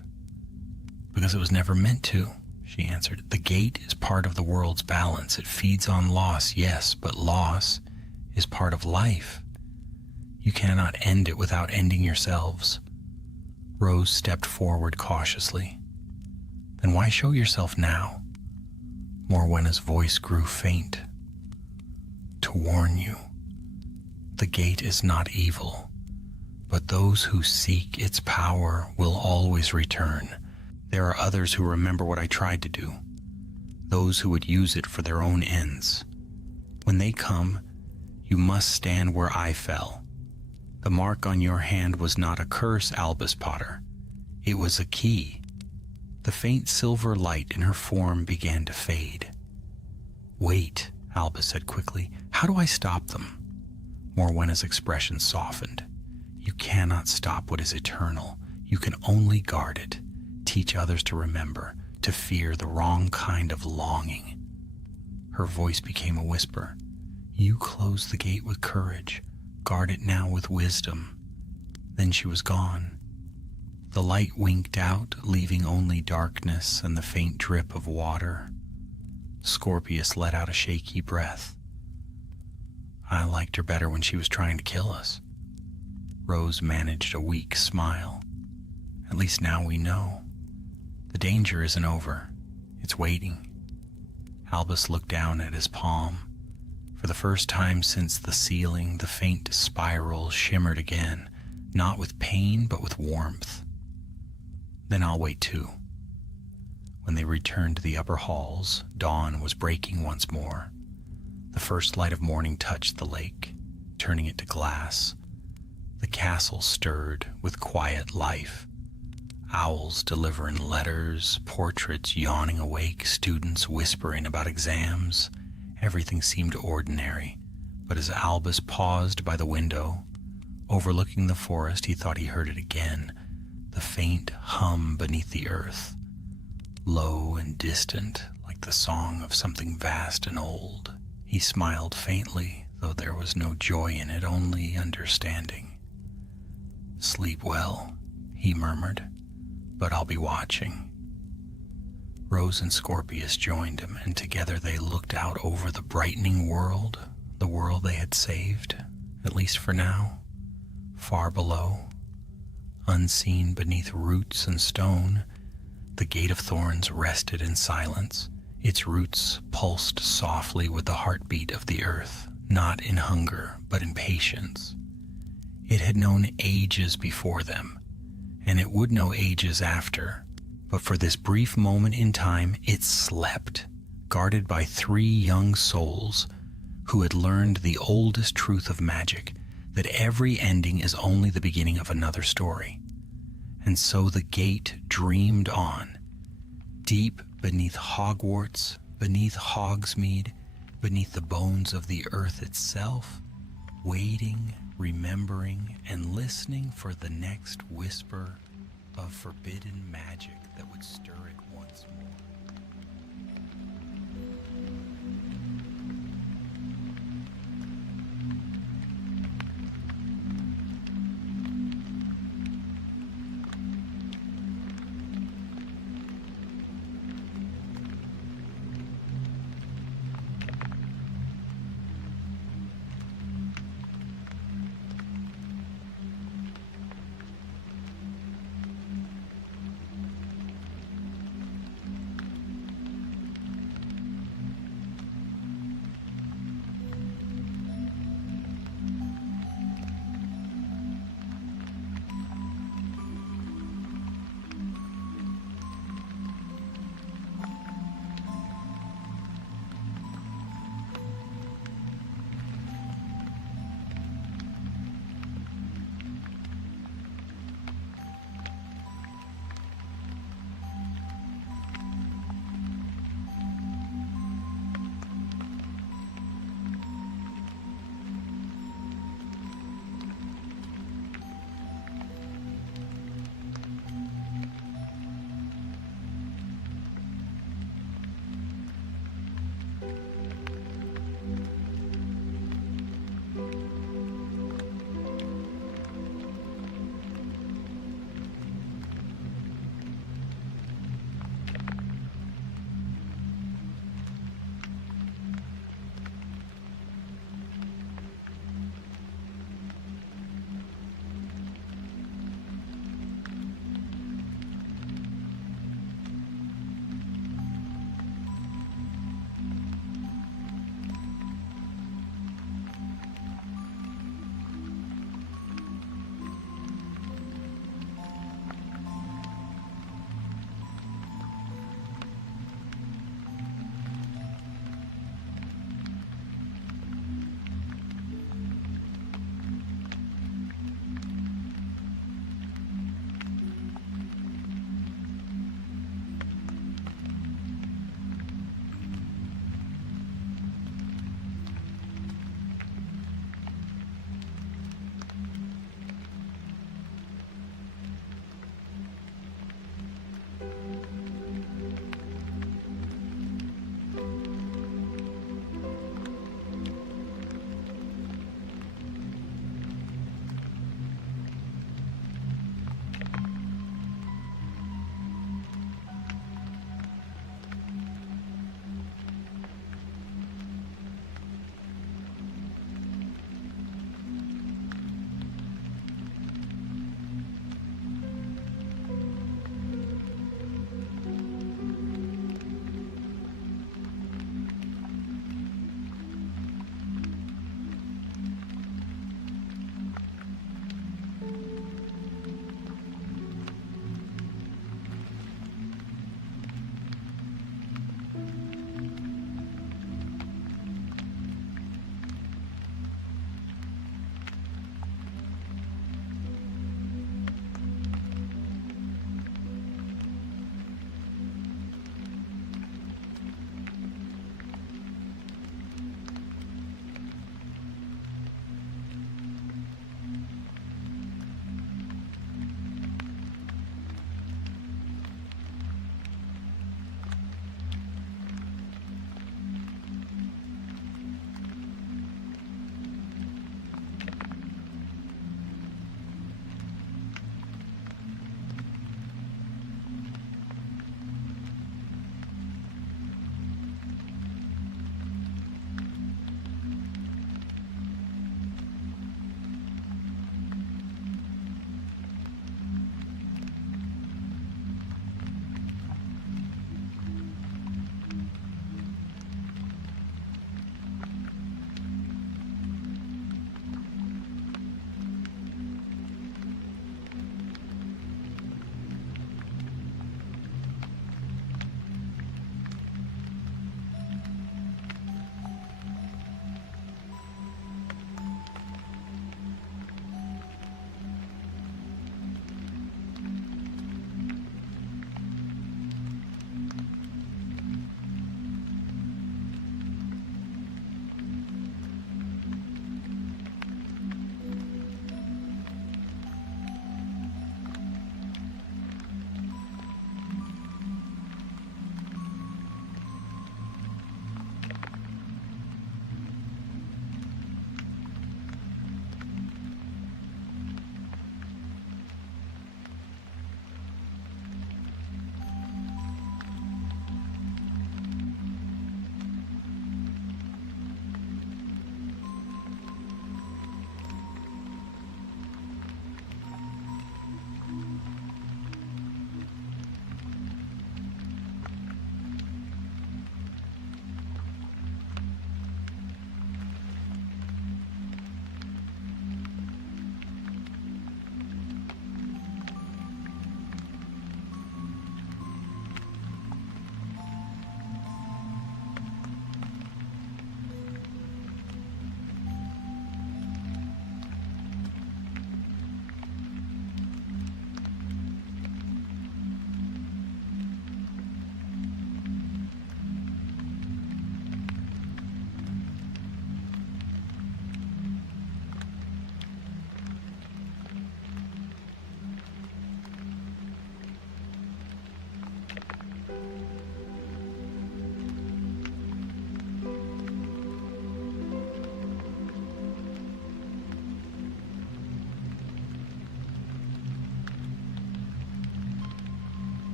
"Because it was never meant to," she answered. "The gate is part of the world's balance. It feeds on loss, yes, but loss is part of life. You cannot end it without ending yourselves." Rose stepped forward cautiously. Then why show yourself now? Morwenna's voice grew faint. To warn you, the gate is not evil, but those who seek its power will always return. There are others who remember what I tried to do, those who would use it for their own ends. When they come, you must stand where I fell. The mark on your hand was not a curse, Albus Potter. It was a key. The faint silver light in her form began to fade. Wait, Albus said quickly. How do I stop them? Morwenna's expression softened. You cannot stop what is eternal. You can only guard it, teach others to remember, to fear the wrong kind of longing. Her voice became a whisper. You close the gate with courage. Guard it now with wisdom. Then she was gone. The light winked out, leaving only darkness and the faint drip of water. Scorpius let out a shaky breath. I liked her better when she was trying to kill us. Rose managed a weak smile. At least now we know. The danger isn't over. It's waiting. Albus looked down at his palm. For the first time since the ceiling, the faint spiral shimmered again, not with pain, but with warmth. Then I'll wait too. When they returned to the upper halls, dawn was breaking once more. The first light of morning touched the lake, turning it to glass. The castle stirred with quiet life. Owls delivering letters, portraits yawning awake, students whispering about exams. Everything seemed ordinary, but as Albus paused by the window, overlooking the forest, he thought he heard it again, the faint hum beneath the earth, low and distant, like the song of something vast and old. He smiled faintly, though there was no joy in it, only understanding. Sleep well, he murmured, but I'll be watching. Rose and Scorpius joined him, and together they looked out over the brightening world, the world they had saved, at least for now. Far below, unseen beneath roots and stone, the Gate of Thorns rested in silence. Its roots pulsed softly with the heartbeat of the earth, not in hunger, but in patience. It had known ages before them, and it would know ages after. But for this brief moment in time, it slept, guarded by 3 young souls who had learned the oldest truth of magic, that every ending is only the beginning of another story. And so the gate dreamed on, deep beneath Hogwarts, beneath Hogsmeade, beneath the bones of the earth itself, waiting, remembering, and listening for the next whisper of forbidden magic that would stir it once more.